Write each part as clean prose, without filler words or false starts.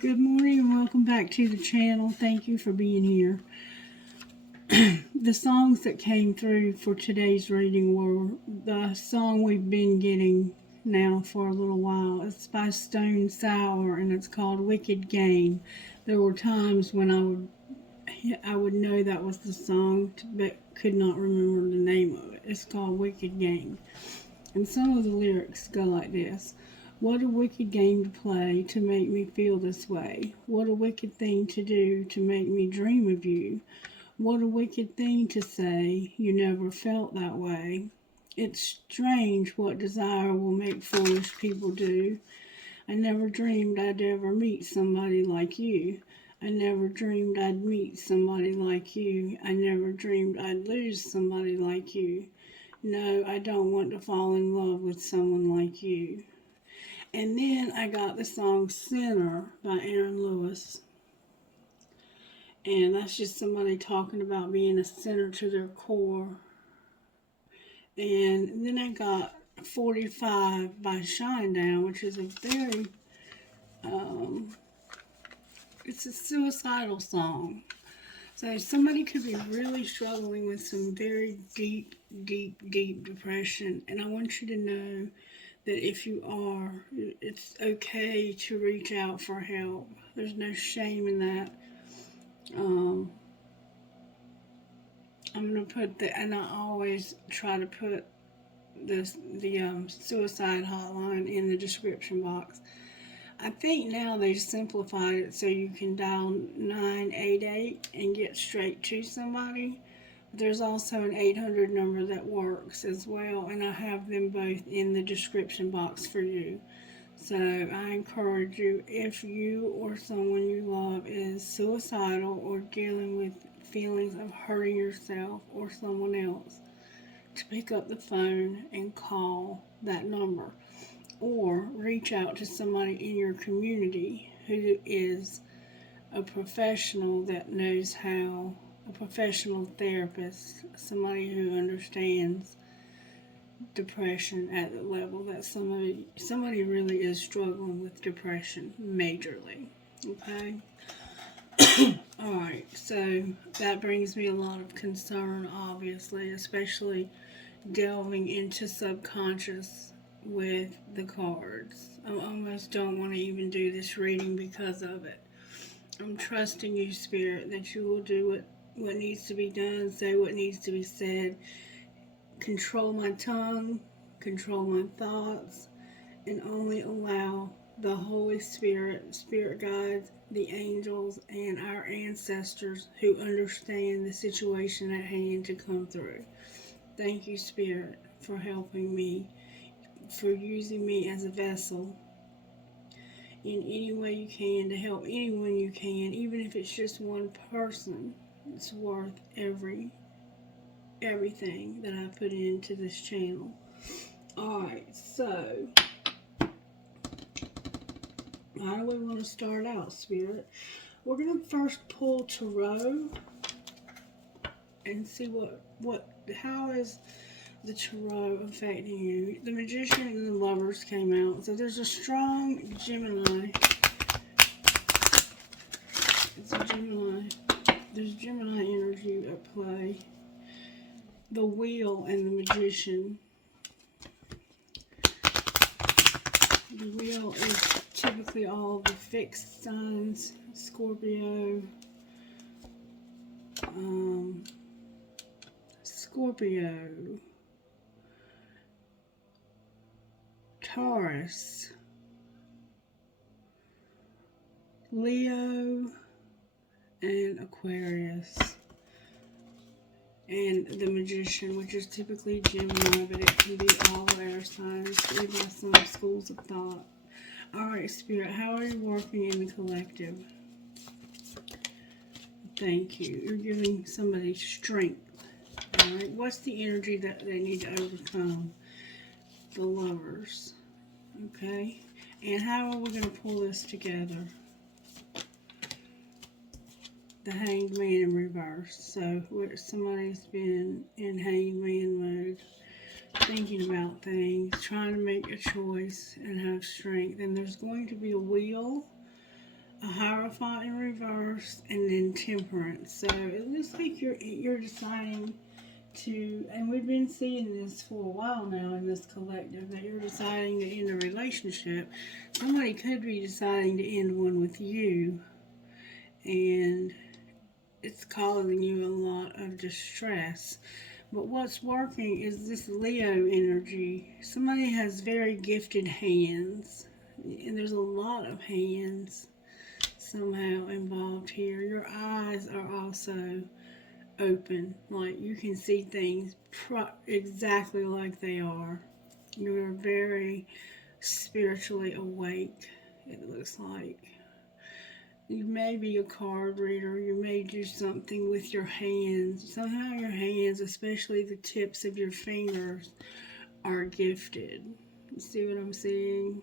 Good morning and welcome back to the channel. Thank you for being here. The songs that came through for today's reading were the song we've been getting now for a little while. It's by Stone Sour and it's called Wicked Game. There were times when I would know that was the song but could not remember the name of it. It's called Wicked Game. And some of the lyrics go like this. What a wicked game to play to make me feel this way. What a wicked thing to do to make me dream of you. What a wicked thing to say, you never felt that way. It's strange what desire will make foolish people do. I never dreamed I'd ever meet somebody like you. I never dreamed I'd meet somebody like you. I never dreamed I'd lose somebody like you. No, I don't want to fall in love with someone like you. And then I got the song Sinner by Aaron Lewis. And that's just somebody talking about being a sinner to their core. And then I got 45 by Shinedown, which is a very, it's a suicidal song. So somebody could be really struggling with some very deep, deep depression. And I want you to know that if you are, it's okay to reach out for help. There's no shame in that. I'm going to put and I always try to put the suicide hotline in the description box. I think now they've simplified it so you can dial 988 and get straight to somebody. There's also an 800 number that works as well, and I have them both in the description box for you. So I encourage you, if you or someone you love is suicidal or dealing with feelings of hurting yourself or someone else, to pick up the phone and call that number. Or reach out to somebody in your community who is a professional that knows how, a professional therapist, somebody who understands depression at the level that somebody really is struggling with depression majorly. Okay? Alright, so that brings me a lot of concern, obviously, especially delving into subconscious with the cards. I almost don't want to even do this reading because of it. I'm trusting you, Spirit, that you will do what needs to be done, say what needs to be said, control my tongue, control my thoughts, and only allow the Holy Spirit, Spirit guides, the angels, and our ancestors who understand the situation at hand to come through. Thank you, Spirit, for helping me, for using me as a vessel in any way you can to help anyone you can, even if it's just one person. It's worth everything that I put into this channel. Alright, so how do we want to start out, Spirit? We're going to first pull Tarot and see how is the Tarot affecting you. The Magician and the Lovers came out. So there's a strong Gemini. It's a Gemini. There's Gemini energy at play. The Wheel and the Magician. The Wheel is typically all the fixed signs. Scorpio. Taurus, Leo, and Aquarius. And the Magician, which is typically Gemini, but it can be all air signs, even some schools of thought. Alright, Spirit, how are you working in the collective? Thank you. You're giving somebody strength. Alright, what's the energy that they need to overcome? The Lovers. Okay, and how are we going to pull this together? The Hanged Man in reverse. So somebody's been in Hanged Man mode, thinking about things, trying to make a choice and have strength. And there's going to be a wheel a Hierophant in reverse, and then Temperance. So it looks like you're deciding to, and we've been seeing this for a while now in this collective, that you're deciding to end a relationship. Somebody could be deciding to end one with you, and it's causing you a lot of distress. But what's working is this Leo energy. Somebody has very gifted hands, and there's a lot of hands somehow involved here. Your eyes are also open, like you can see things exactly like they are. You're very spiritually awake, it looks like. You may be a card reader. You may do something with your hands. Somehow your hands, especially the tips of your fingers, are gifted. You see what I'm seeing?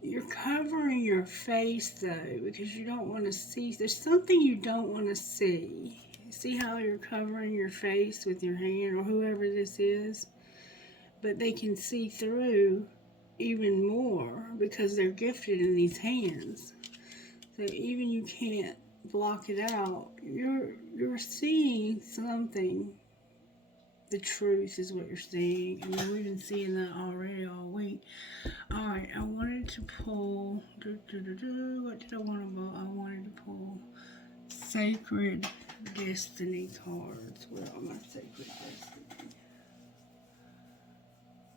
You're covering your face though, because you don't want to see. There's something you don't want to see. See how you're covering your face with your hand, or whoever this is? But they can see through even more because they're gifted in these hands. So even you can't block it out. You're seeing something. The truth is what you're seeing, and we've been seeing that already all week. All right, I wanted to pull. What did I want to pull? I wanted to pull Sacred Destiny cards. Where are my Sacred Destiny?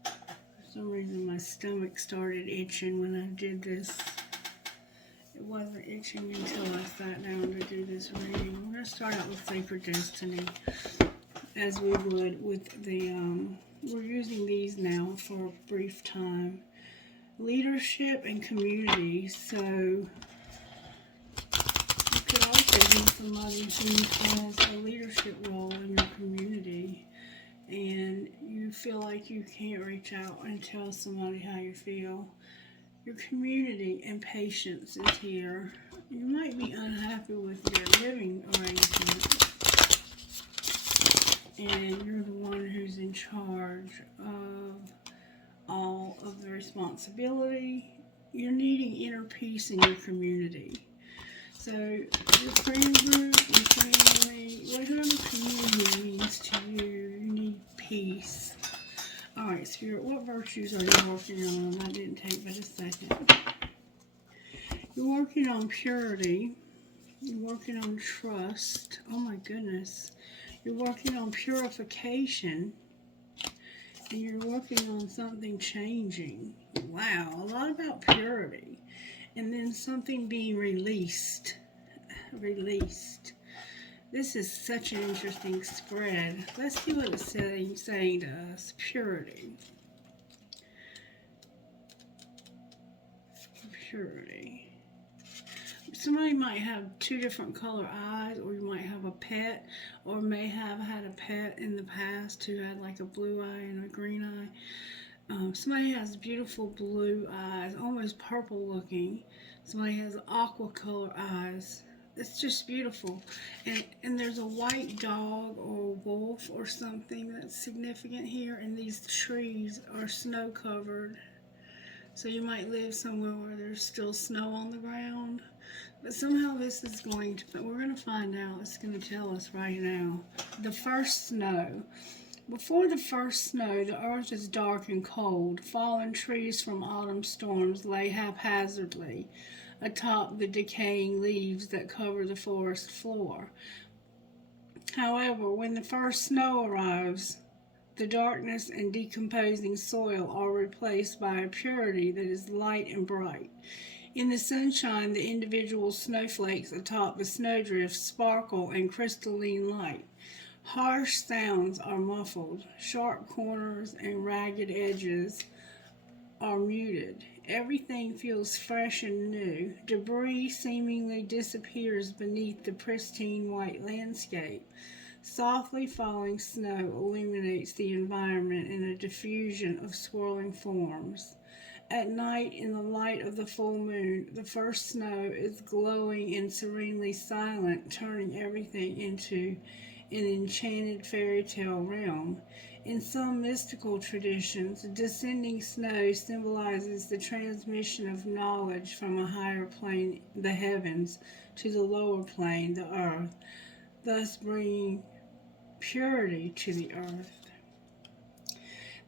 For some reason, my stomach started itching when I did this. It wasn't itching until I sat down to do this reading. We're going to start out with Sacred Destiny, as we would with the, we're using these now for a brief time. Leadership and community. So, you could also be somebody who has a leadership role in your community, and you feel like you can't reach out and tell somebody how you feel. Your community and patience is here. You might be unhappy with your living arrangement, and you're the one who's in charge of all of the responsibility. You're needing inner peace in your community. So your friend group, your family, whatever community means to you, you need peace. Alright, Spirit, what virtues are you working on? That didn't take but a second. You're working on purity. You're working on trust. Oh my goodness. You're working on purification. And you're working on something changing. Wow, a lot about purity. And then something being released. Released. This is such an interesting spread. Let's see what it's saying to us. Purity. Purity. Somebody might have two different color eyes, or you might have a pet, or may have had a pet in the past who had like a blue eye and a green eye. Somebody has beautiful blue eyes, almost purple looking. Somebody has aqua color eyes. It's just beautiful. And there's a white dog or a wolf or something that's significant here, and these trees are snow covered. So you might live somewhere where there's still snow on the ground. But somehow this is going to, we're going to find out. It's going to tell us right now. The first snow. Before the first snow, the earth is dark and cold. Fallen trees from autumn storms lay haphazardly atop the decaying leaves that cover the forest floor. However, when the first snow arrives, the darkness and decomposing soil are replaced by a purity that is light and bright. In the sunshine, the individual snowflakes atop the snowdrifts sparkle in crystalline light. Harsh sounds are muffled. Sharp corners and ragged edges are muted. Everything feels fresh and new. Debris seemingly disappears beneath the pristine white landscape. Softly falling snow illuminates the environment in a diffusion of swirling forms. At night, in the light of the full moon, the first snow is glowing and serenely silent, turning everything into an enchanted fairy tale realm. In some mystical traditions, descending snow symbolizes the transmission of knowledge from a higher plane, the heavens, to the lower plane, the earth, thus bringing purity to the earth.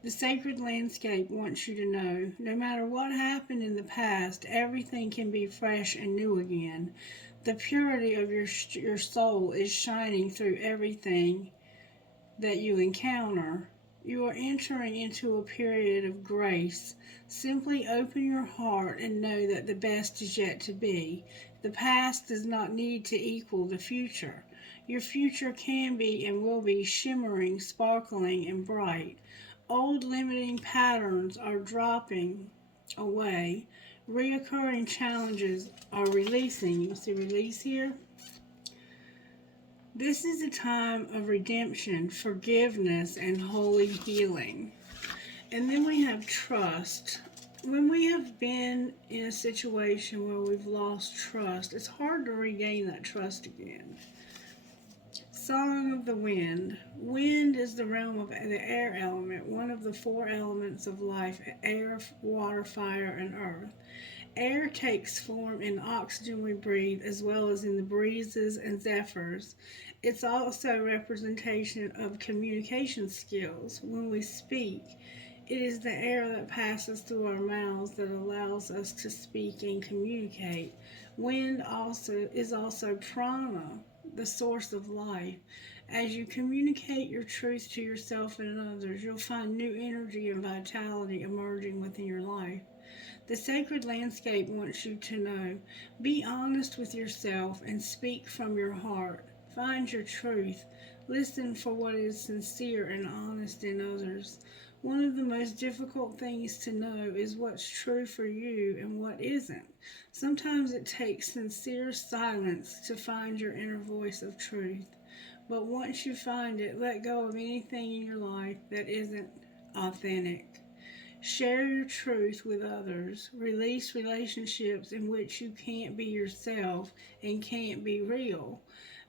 The sacred landscape wants you to know no matter what happened in the past, everything can be fresh and new again. The purity of your soul is shining through everything that you encounter. You are entering into a period of grace. Simply open your heart and know that the best is yet to be. The past does not need to equal the future. Your future can be and will be shimmering, sparkling, and bright. Old limiting patterns are dropping away. Reoccurring challenges are releasing. You see release here? This is a time of redemption, forgiveness, and holy healing. And then we have trust. When we have been in a situation where we've lost trust, it's hard to regain that trust again. Song of the Wind. Wind is the realm of the air element, one of the four elements of life: air, water, fire, and earth. Air takes form in oxygen we breathe, as well as in the breezes and zephyrs. It's also a representation of communication skills. When we speak, it is the air that passes through our mouths that allows us to speak and communicate. Wind is also prana, the source of life. As you communicate your truth to yourself and others, you'll find new energy and vitality emerging within your life. The sacred landscape wants you to know. Be honest with yourself and speak from your heart. Find your truth. Listen for what is sincere and honest in others. One of the most difficult things to know is what's true for you and what isn't. Sometimes it takes sincere silence to find your inner voice of truth. But once you find it, let go of anything in your life that isn't authentic. Share your truth with others. Release relationships in which you can't be yourself and can't be real.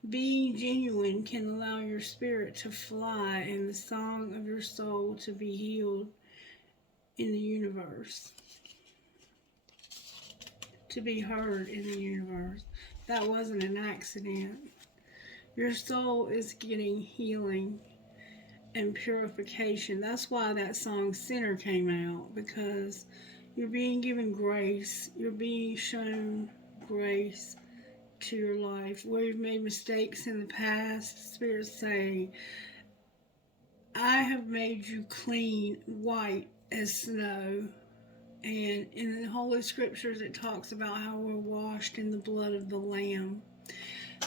Being genuine can allow your spirit to fly and the song of your soul to be healed in the universe. To be heard in the universe. That wasn't an accident. Your soul is getting healing and purification. That's why that song Sinner came out, because you're being given grace. You're being shown grace to your life. Where you've made mistakes in the past, Spirit's saying, I have made you clean, white as snow. And in the Holy Scriptures it talks about how we're washed in the blood of the Lamb.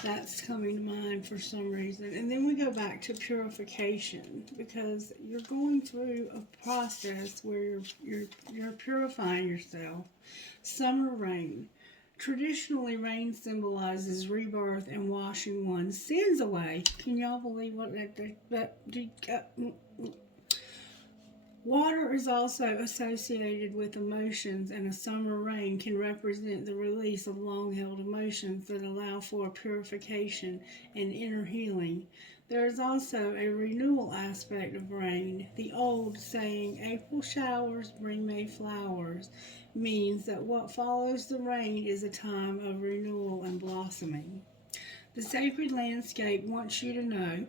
That's coming to mind for some reason. And then we go back to purification, because you're going through a process where you're purifying yourself. Summer rain. Traditionally, rain symbolizes rebirth and washing one's sins away. Can y'all believe what that Water is also associated with emotions, and a summer rain can represent the release of long-held emotions that allow for purification and inner healing. There is also a renewal aspect of rain. The old saying, April showers bring May flowers, means that what follows the rain is a time of renewal and blossoming. The sacred landscape wants you to know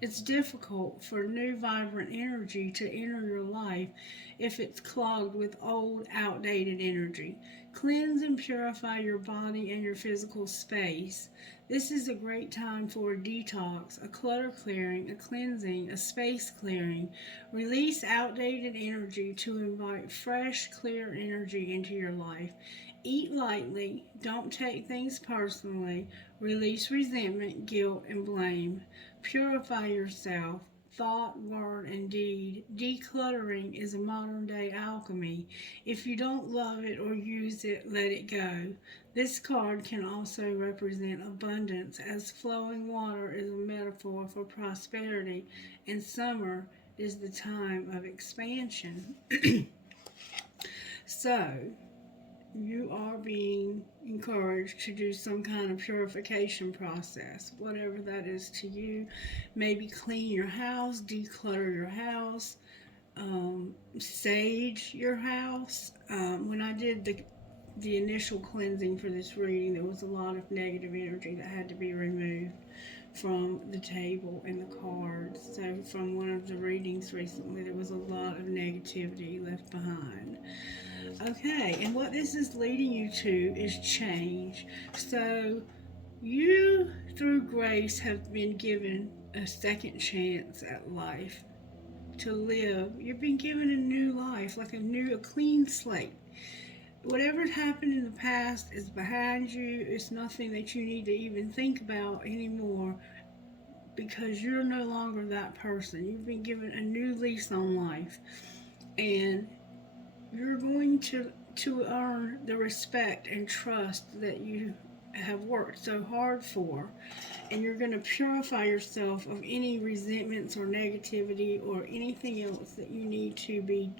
it's difficult for new, vibrant energy to enter your life if it's clogged with old, outdated energy. Cleanse and purify your body and your physical space. This is a great time for a detox, a clutter clearing, a cleansing, a space clearing. Release outdated energy to invite fresh, clear energy into your life. Eat lightly, don't take things personally, release resentment, guilt, and blame. Purify yourself, thought, word, and deed. Decluttering is a modern day alchemy. If you don't love it or use it, let it go. This card can also represent abundance, as flowing water is a metaphor for prosperity, and summer is the time of expansion. So, you are being encouraged to do some kind of purification process, whatever that is to you. Maybe clean your house, declutter your house, sage your house. When I did the initial cleansing for this reading, there was a lot of negative energy that had to be removed from the table and the cards. So, from one of the readings recently, there was a lot of negativity left behind. Okay, and what this is leading you to is change. So, you, through grace, have been given a second chance at life to live. You've been given a new life, like a clean slate. Whatever happened in the past is behind you. It's nothing that you need to even think about anymore because you're no longer that person. You've been given a new lease on life, and you're going to earn the respect and trust that you have worked so hard for, and you're going to purify yourself of any resentments or negativity or anything else that you need to be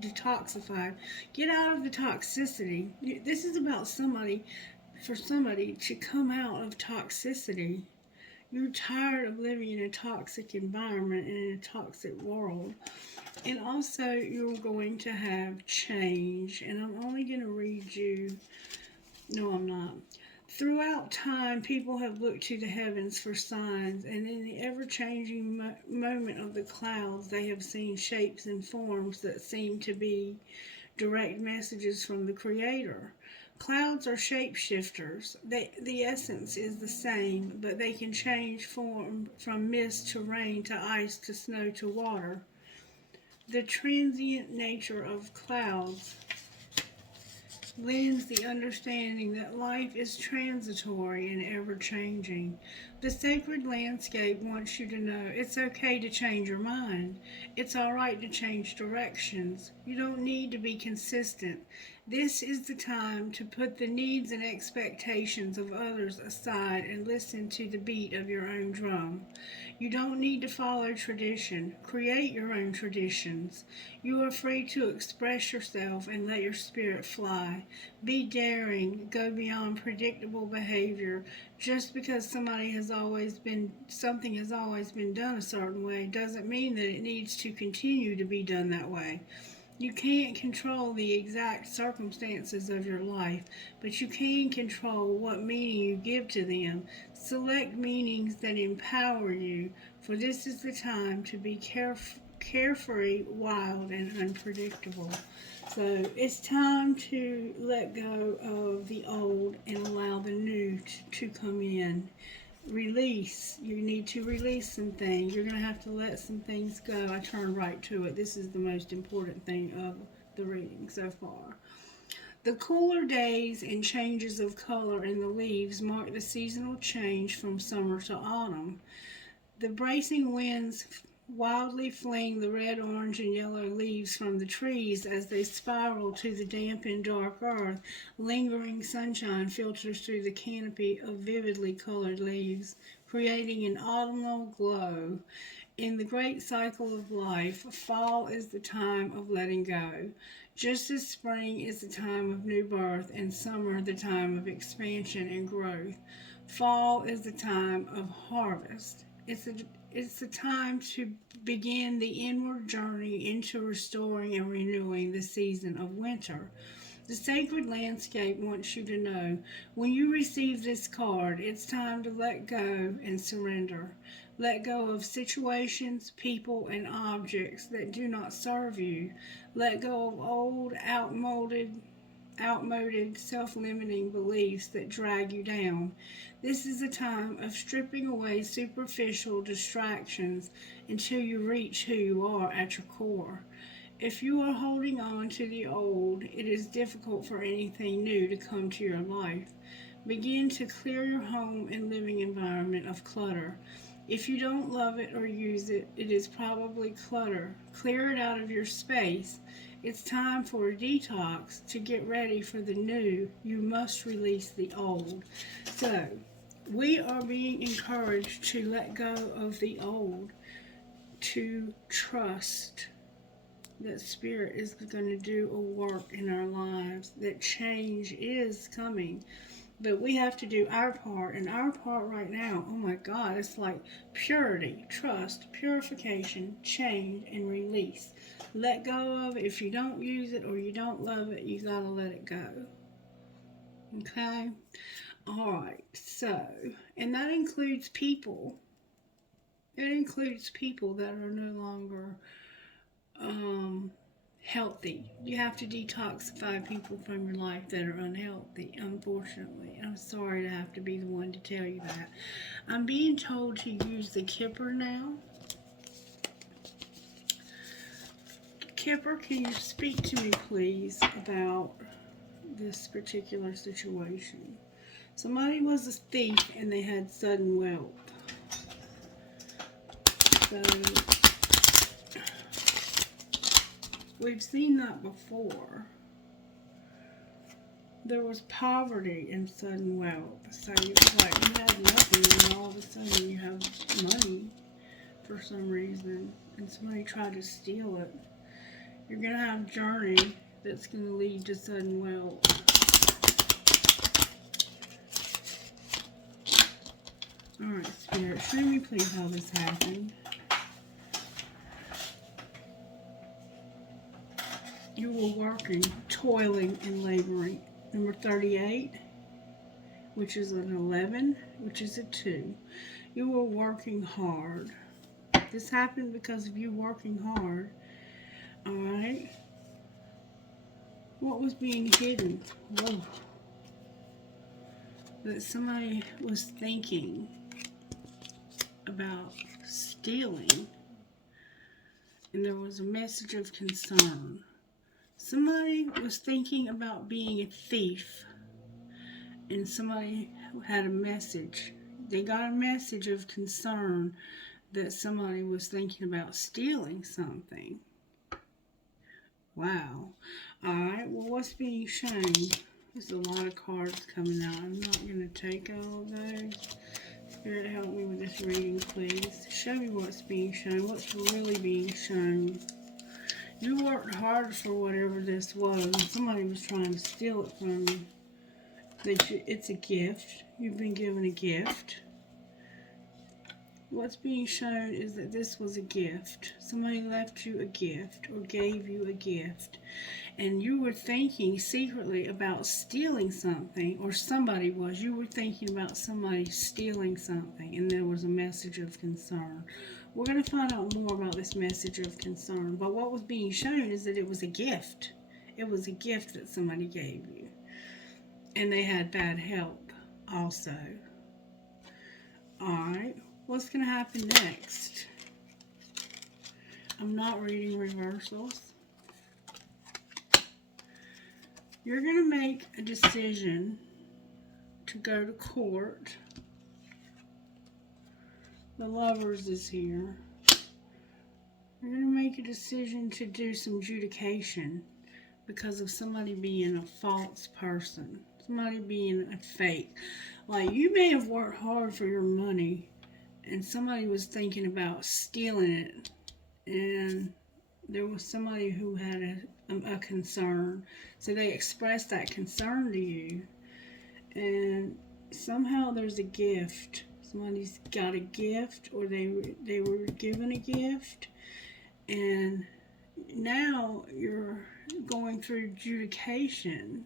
detoxified. Get out of the toxicity. This is about for somebody to come out of toxicity. You're tired of living in a toxic environment and in a toxic world. And also, you're going to have change. And I'm only going to read you. No, I'm not. Throughout time, people have looked to the heavens for signs, and in the ever-changing moment of the clouds, they have seen shapes and forms that seem to be direct messages from the Creator. Clouds are shapeshifters. The essence is the same, but they can change form from mist to rain to ice to snow to water. The transient nature of clouds lends the understanding that life is transitory and ever-changing. The sacred landscape wants you to know it's okay to change your mind. It's all right to change directions. You don't need to be consistent. This is the time to put the needs and expectations of others aside and listen to the beat of your own drum. You don't need to follow tradition. Create your own traditions. You are free to express yourself and let your spirit fly. Be daring. Go beyond predictable behavior. Just because something has always been done a certain way doesn't mean that it needs to continue to be done that way. You can't control the exact circumstances of your life, but you can control what meaning you give to them. Select meanings that empower you, for this is the time to be carefree, wild, and unpredictable. So it's time to let go of the old and allow the new to come in. Release. You need to release some things. You're going to have to let some things go. I turned right to it. This is the most important thing of the reading so far. The cooler days and changes of color in the leaves mark the seasonal change from summer to autumn. The bracing winds wildly fling the red, orange, and yellow leaves from the trees as they spiral to the damp and dark earth. Lingering sunshine filters through the canopy of vividly colored leaves, creating an autumnal glow. In the great cycle of life, fall is the time of letting go. Just as spring is the time of new birth and summer the time of expansion and growth, fall is the time of harvest. It's the time to begin the inward journey into restoring and renewing the season of winter. The sacred landscape wants you to know when you receive this card, it's time to let go and surrender. Let go of situations, people, and objects that do not serve you. Let go of old, outmoded, self-limiting beliefs that drag you down. This is a time of stripping away superficial distractions until you reach who you are at your core. If you are holding on to the old, it is difficult for anything new to come to your life. Begin to clear your home and living environment of clutter. If you don't love it or use it, it is probably clutter. Clear it out of your space. It's time for a detox. To get ready for the new, you must release the old. So, we are being encouraged to let go of the old, to trust that Spirit is going to do a work in our lives, that change is coming. But we have to do our part, and our part right now, oh my God, it's like purity, trust, purification, change, and release. Let go of it. If you don't use it or you don't love it, you gotta let it go. Okay? Alright, so, and that includes people. It includes people that are no longer healthy. You have to detoxify people from your life that are unhealthy, unfortunately. I'm sorry to have to be the one to tell you that. I'm being told to use the Kipper now. Kipper, can you speak to me, please, about this particular situation? Somebody was a thief and they had sudden wealth. So, we've seen that before. There was poverty and sudden wealth. So it's like you had nothing and all of a sudden you have money for some reason and somebody tried to steal it. You're going to have a journey that's going to lead to sudden wealth. Alright, Spirit, show me please how this happened. You were working, toiling, and laboring. Number 38, which is an 11, which is a 2. You were working hard. This happened because of you working hard. Alright. What was being hidden? Whoa. That somebody was thinking about stealing. And there was a message of concern. Somebody was thinking about being a thief, and somebody had a message. They got a message of concern that somebody was thinking about stealing something. Wow. Alright, well, what's being shown? There's a lot of cards coming out. I'm not going to take all of those. Spirit, help me with this reading, please. Show me what's being shown, what's really being shown. You worked hard for whatever this was, and somebody was trying to steal it from you. It's a gift. You've been given a gift. What's being shown is that this was a gift. Somebody left you a gift or gave you a gift. And you were thinking secretly about stealing something, or somebody was. You were thinking about somebody stealing something, and there was a message of concern. We're going to find out more about this message of concern. But what was being shown is that it was a gift. It was a gift that somebody gave you. And they had bad help also. Alright, what's going to happen next? I'm not reading reversals. You're going to make a decision to go to court. The Lovers is here. You're going to make a decision to do some adjudication because of somebody being a false person. Somebody being a fake. Like, you may have worked hard for your money and somebody was thinking about stealing it. And there was somebody who had a concern. So they expressed that concern to you. And somehow there's a gift. Somebody's got a gift, or they were given a gift, and now you're going through adjudication.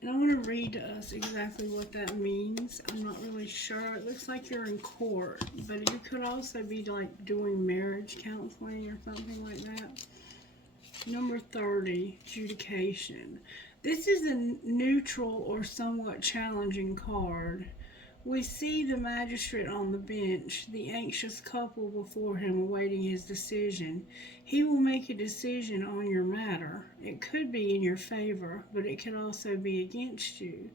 And I want to read to us exactly what that means. I'm not really sure. It looks like you're in court, but you could also be like doing marriage counseling or something like that. Number 30, adjudication. This is a neutral or somewhat challenging card. We see the magistrate on the bench, the anxious couple before him awaiting his decision. He will make a decision on your matter. It could be in your favor, but it could also be against you.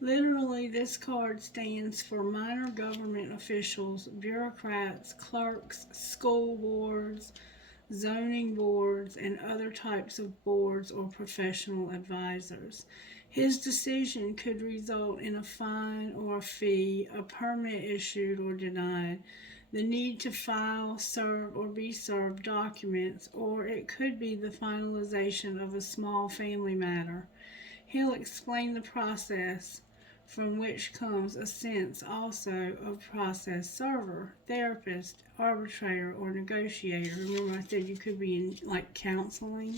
Literally, this card stands for minor government officials, bureaucrats, clerks, school boards, zoning boards, and other types of boards or professional advisors. His decision could result in a fine or a fee, a permit issued or denied. the need to file, serve, or be served documents, or it could be the finalization of a small family matter. He'll explain the process, from which comes a sense also of process server, therapist, arbitrator, or negotiator. Remember I said you could be in like counseling?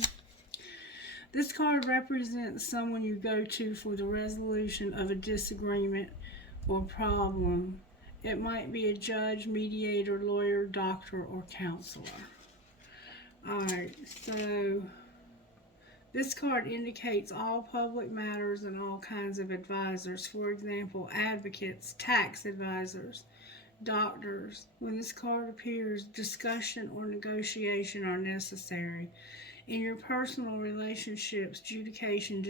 This card represents someone you go to for the resolution of a disagreement or problem. It might be a judge, mediator, lawyer, doctor, or counselor. Alright, so this card indicates all public matters and all kinds of advisors. For example, advocates, tax advisors, doctors. When this card appears, discussion or negotiation are necessary. In your personal relationships, adjudication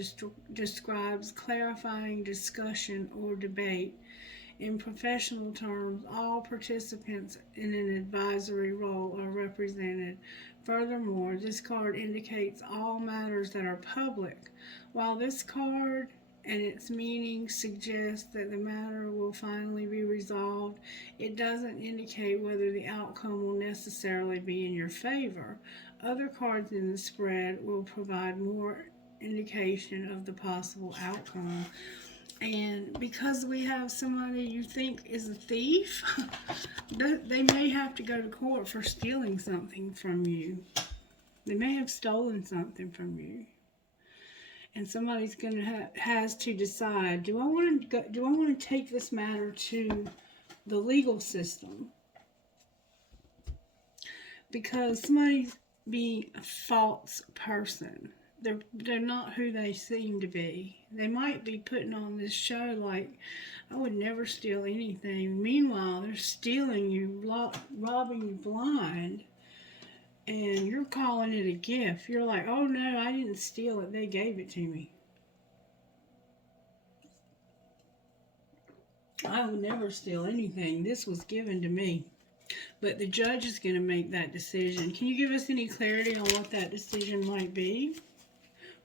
describes clarifying discussion or debate. In professional terms, all participants in an advisory role are represented. Furthermore, this card indicates all matters that are public. While this card and its meaning suggests that the matter will finally be resolved, it doesn't indicate whether the outcome will necessarily be in your favor. Other cards in the spread will provide more indication of the possible outcome. And because we have somebody you think is a thief, they may have to go to court for stealing something from you. They may have stolen something from you. And somebody's has to decide, do I want to take this matter to the legal system? Because somebody's being a false person. They're not who they seem to be. They might be putting on this show like, I would never steal anything. Meanwhile, they're stealing you, robbing you blind, and you're calling it a gift. You're like, oh no, I didn't steal it. They gave it to me. I will never steal anything. This was given to me. But the judge is going to make that decision. Can you give us any clarity on what that decision might be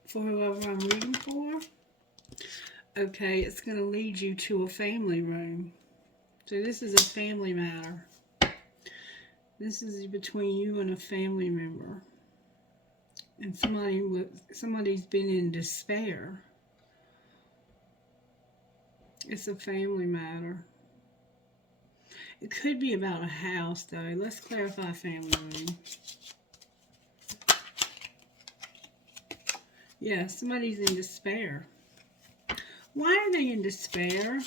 for whoever I'm reading for? Okay, it's going to lead you to a family room. So this is a family matter. This is between you and a family member. And somebody's been in despair. It's a family matter. It could be about a house, though. Let's clarify family room. Yeah, somebody's in despair. Why are they in despair?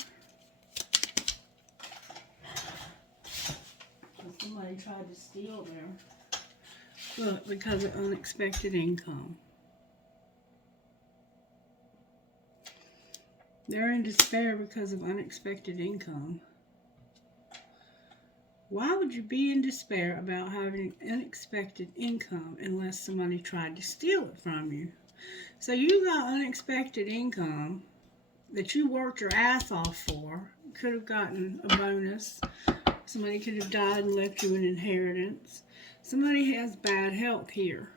Somebody tried to steal their... Look, because of unexpected income. They're in despair because of unexpected income. Why would you be in despair about having unexpected income unless somebody tried to steal it from you? So you got unexpected income that you worked your ass off for. You could have gotten a bonus. Somebody could have died and left you an inheritance. Somebody has bad health here.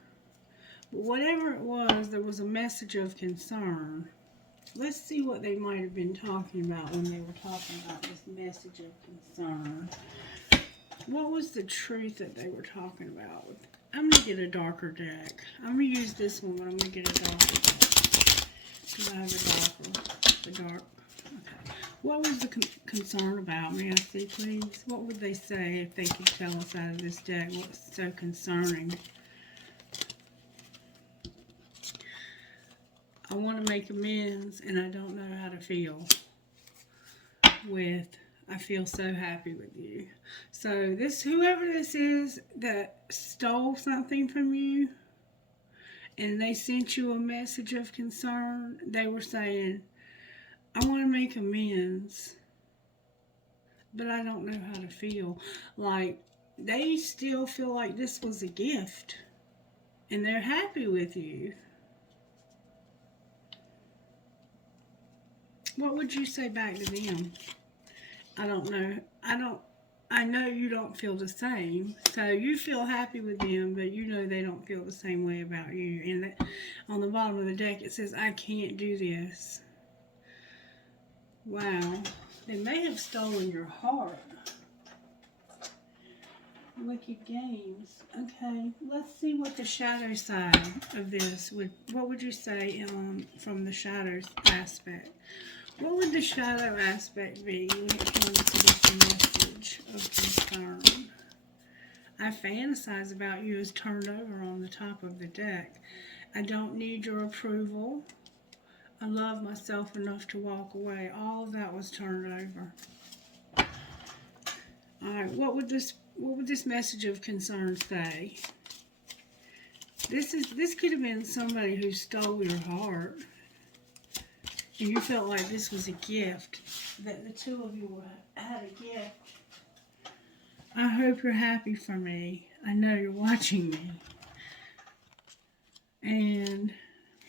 But whatever it was, there was a message of concern. Let's see what they might have been talking about when they were talking about this message of concern. What was the truth that they were talking about? I'm going to get a darker deck. I'm going to use this one, but I'm going to get a darker deck. Because I have a dark. Okay. What was the concern about? May I see, please? What would they say if they could tell us out of this deck what's so concerning? I want to make amends, and I don't know how to feel with... I feel so happy with you. So this, whoever this is that stole something from you and they sent you a message of concern, they were saying, I want to make amends, but I don't know how to feel. Like, they still feel like this was a gift and they're happy with you. What would you say back to them? I don't know. I know you don't feel the same. So you feel happy with them, but you know they don't feel the same way about you. And that, on the bottom of the deck it says, I can't do this. Wow. They may have stolen your heart. Wicked games. Okay, let's see what the shadow side of this would. What would you say from the shadows aspect? What would the shadow aspect be when it comes to this message of concern? I fantasize about you as turned over on the top of the deck. I don't need your approval. I love myself enough to walk away. All of that was turned over. All right, what would this message of concern say? This could have been somebody who stole your heart, and you felt like this was a gift, that the two of you had a gift. I hope you're happy for me. I know you're watching me. And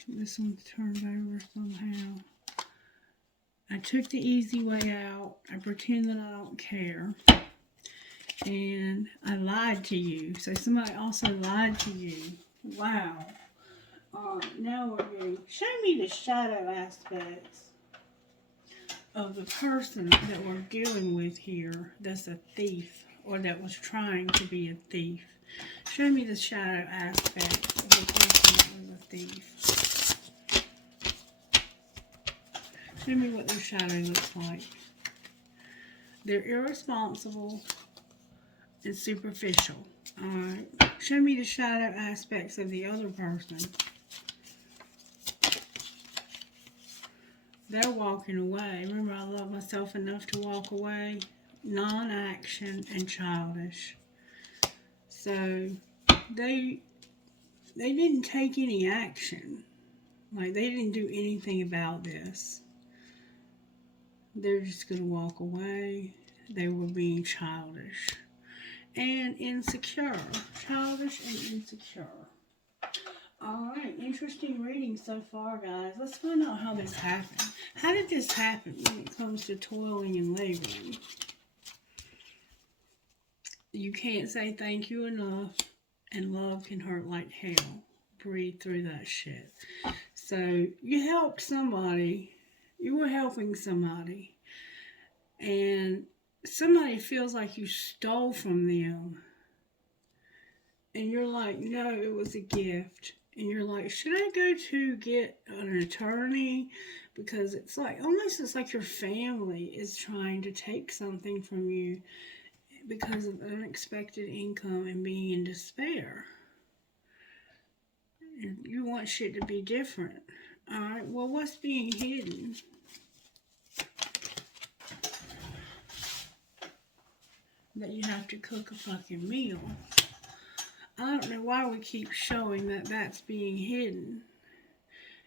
this one's turned over somehow. I took the easy way out. I pretend that I don't care. And I lied to you. So somebody also lied to you. Wow. Now we're getting... Show me the shadow aspects of the person that we're dealing with here that's a thief, or that was trying to be a thief. Show me the shadow aspect of the person that was a thief. Show me what their shadow looks like. They're irresponsible and superficial. Alright. Show me the shadow aspects of the other person. They're walking away. Remember, I love myself enough to walk away. Non-action and childish. So they didn't take any action. Like, they didn't do anything about this. They're just going to walk away. They were being childish and insecure. Childish and insecure. Alright, interesting reading so far, guys. Let's find out how this happened. How did this happen when it comes to toiling and laboring? You can't say thank you enough, and love can hurt like hell. Breathe through that shit. So, you helped somebody. You were helping somebody. And somebody feels like you stole from them. And you're like, no, it was a gift. And you're like, should I go to get an attorney? Because it's like, almost it's like your family is trying to take something from you because of unexpected income and being in despair. And you want shit to be different. Alright, well, what's being hidden? That you have to cook a fucking meal. I don't know why we keep showing that that's being hidden.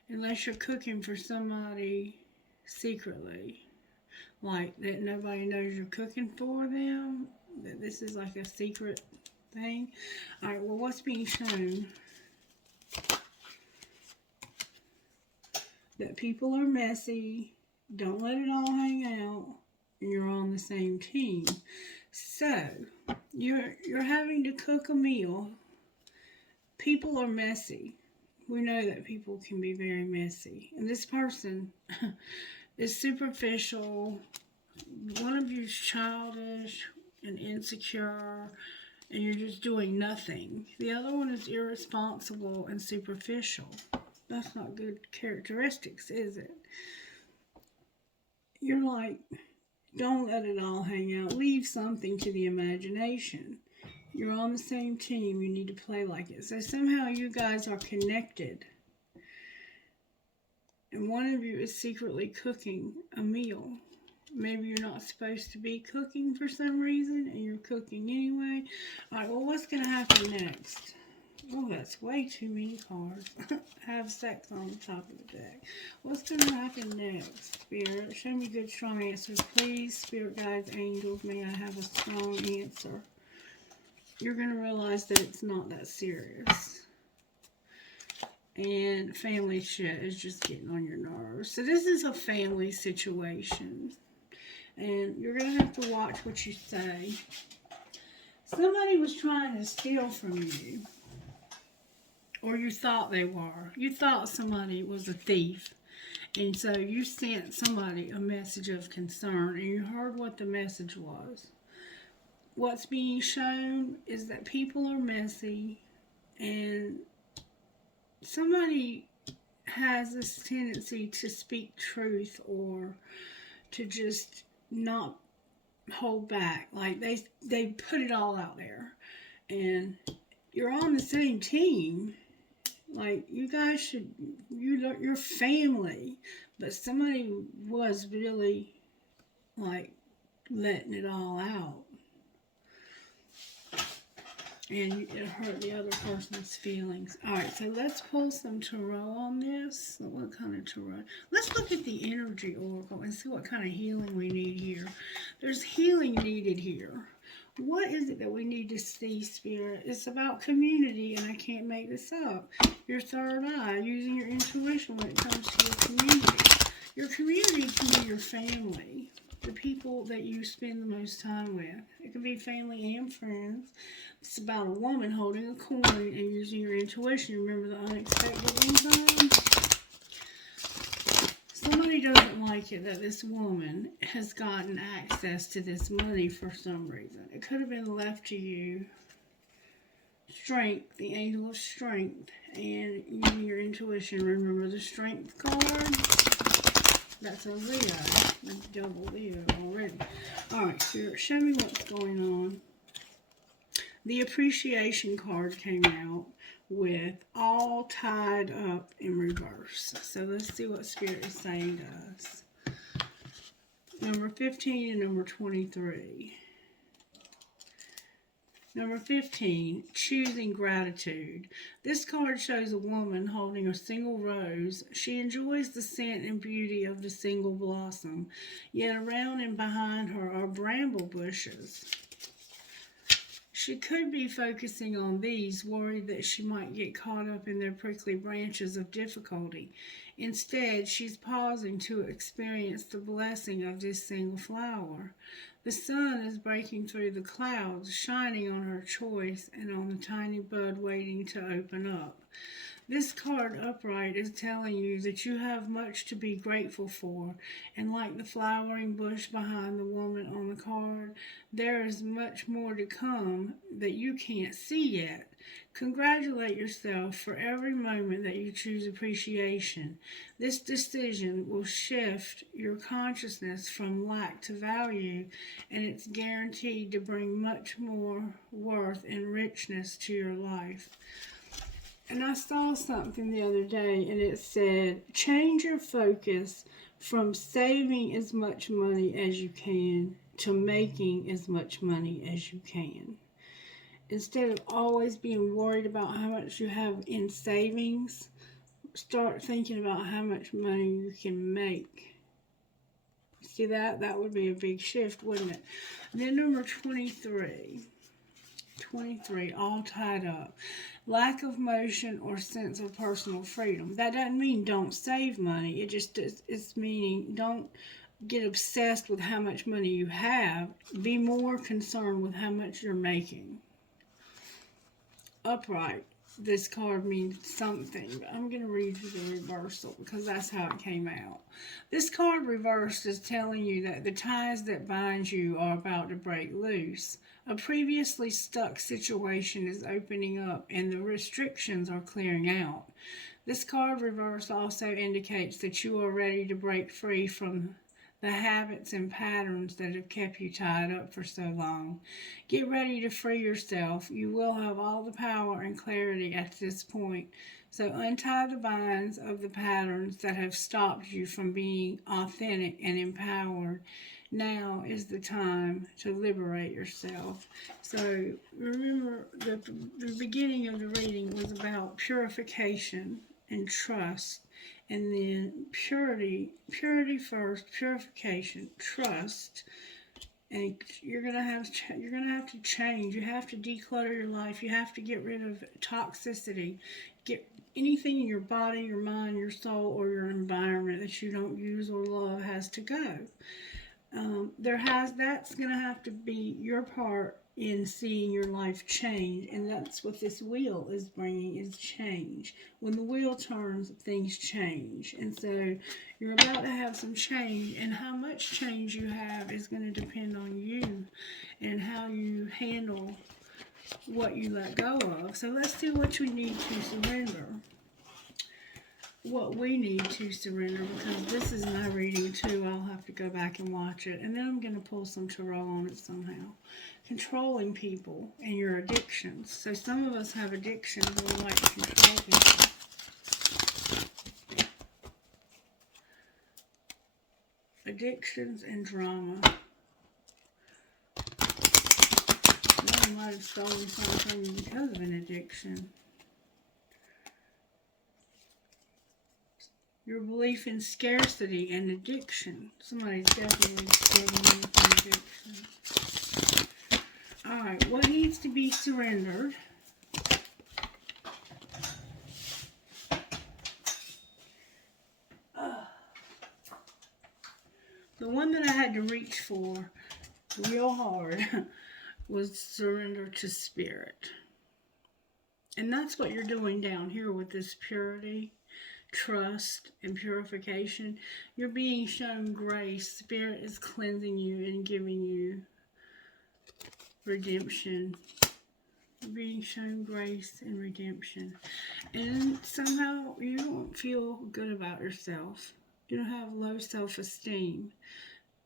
Unless you're cooking for somebody secretly. Like, that nobody knows you're cooking for them. That this is like a secret thing. Alright, well, what's being shown? That people are messy. Don't let it all hang out. And you're on the same team. So, you're having to cook a meal. People are messy. We know that people can be very messy. And this person is superficial. One of you is childish and insecure, and you're just doing nothing. The other one is irresponsible and superficial. That's not good characteristics, is it? You're like, don't let it all hang out. Leave something to the imagination. You're on the same team. You need to play like it. So somehow you guys are connected. And one of you is secretly cooking a meal. Maybe you're not supposed to be cooking for some reason, and you're cooking anyway. Alright, well, what's going to happen next? Oh, that's way too many cards. Have sex on the top of the deck. What's going to happen next, Spirit? Show me good, strong answers, please. Spirit guides, angels, may I have a strong answer. You're going to realize that it's not that serious. And family shit is just getting on your nerves. So this is a family situation. And you're going to have to watch what you say. Somebody was trying to steal from you. Or you thought they were. You thought somebody was a thief. And so you sent somebody a message of concern. And you heard what the message was. what's being shown is that people are messy, and somebody has this tendency to speak truth or to just not hold back. Like they put it all out there, and you're on the same team. Like you guys should, you're family, but somebody was really like letting it all out, and it hurt the other person's feelings. All right, so let's pull some tarot on this. So what kind of tarot? Let's look at the energy oracle and see what kind of healing we need here. There's healing needed here. What is it that we need to see, Spirit? It's about community, and I can't make this up. Your third eye, using your intuition when it comes to your community. Your community can be your family, the people that you spend the most time with. It can be family and friends. It's about a woman holding a coin and using your intuition. Remember the unexpected income? Somebody doesn't like it that this woman has gotten access to this money for some reason. It could have been left to you. Strength, the angel of strength, and using your intuition. Remember the strength card? That's a Leo. A double Leo already. Alright, Spirit, show me what's going on. The appreciation card came out with all tied up in reverse. So let's see what Spirit is saying to us. Number 15 and number 23. Number 15, choosing gratitude. This card shows a woman holding a single rose. She enjoys the scent and beauty of the single blossom, yet around and behind her are bramble bushes. She could be focusing on these, worried that she might get caught up in their prickly branches of difficulty. Instead, she's pausing to experience the blessing of this single flower. The sun is breaking through the clouds, shining on her choice and on the tiny bud waiting to open up. This card upright is telling you that you have much to be grateful for, and like the flowering bush behind the woman on the card, there is much more to come that you can't see yet. Congratulate yourself for every moment that you choose appreciation. This decision will shift your consciousness from lack to value, and it's guaranteed to bring much more worth and richness to your life. And I saw something the other day, and it said, change your focus from saving as much money as you can to making as much money as you can. Instead of always being worried about how much you have in savings, start thinking about how much money you can make. See that? That would be a big shift, wouldn't it? And then number 23. 23, all tied up. Lack of motion or sense of personal freedom. That doesn't mean don't save money. It just it's meaning don't get obsessed with how much money you have. Be more concerned with how much you're making. Upright. This card means something. But I'm going to read you the reversal because that's how it came out. This card reversed is telling you that the ties that bind you are about to break loose. A previously stuck situation is opening up and the restrictions are clearing out. This card reverse also indicates that you are ready to break free from the habits and patterns that have kept you tied up for so long. Get ready to free yourself. You will have all the power and clarity at this point. So untie the binds of the patterns that have stopped you from being authentic and empowered. Now is the time to liberate yourself. So remember, the beginning of the reading was about purification and trust. And then purity first, purification, trust, and you're gonna have to change. You have to declutter your life. You have to get rid of toxicity. Get anything in your body, your mind, your soul, or your environment that you don't use or love has to go. That's gonna have to be your part in seeing your life change, and that's what this wheel is bringing, is change. When the wheel turns, things change, and so you're about to have some change, and how much change you have is going to depend on you and how you handle what you let go of. So let's see what we need to surrender. What we need to surrender, because this is my reading too. I'll have to go back and watch it, and then I'm going to pull some tarot on it somehow. Controlling people and your addictions. So some of us have addictions and we like to control people. Addictions and drama. Somebody might have stolen something because of an addiction. Your belief in scarcity and addiction. Somebody's definitely struggling with an addiction. Alright, what needs to be surrendered? The one that I had to reach for real hard was surrender to spirit. And that's what you're doing down here with this purity, trust, and purification. You're being shown grace. Spirit is cleansing you and giving you redemption. You're being shown grace and redemption. And somehow you don't feel good about yourself. You don't have low self-esteem.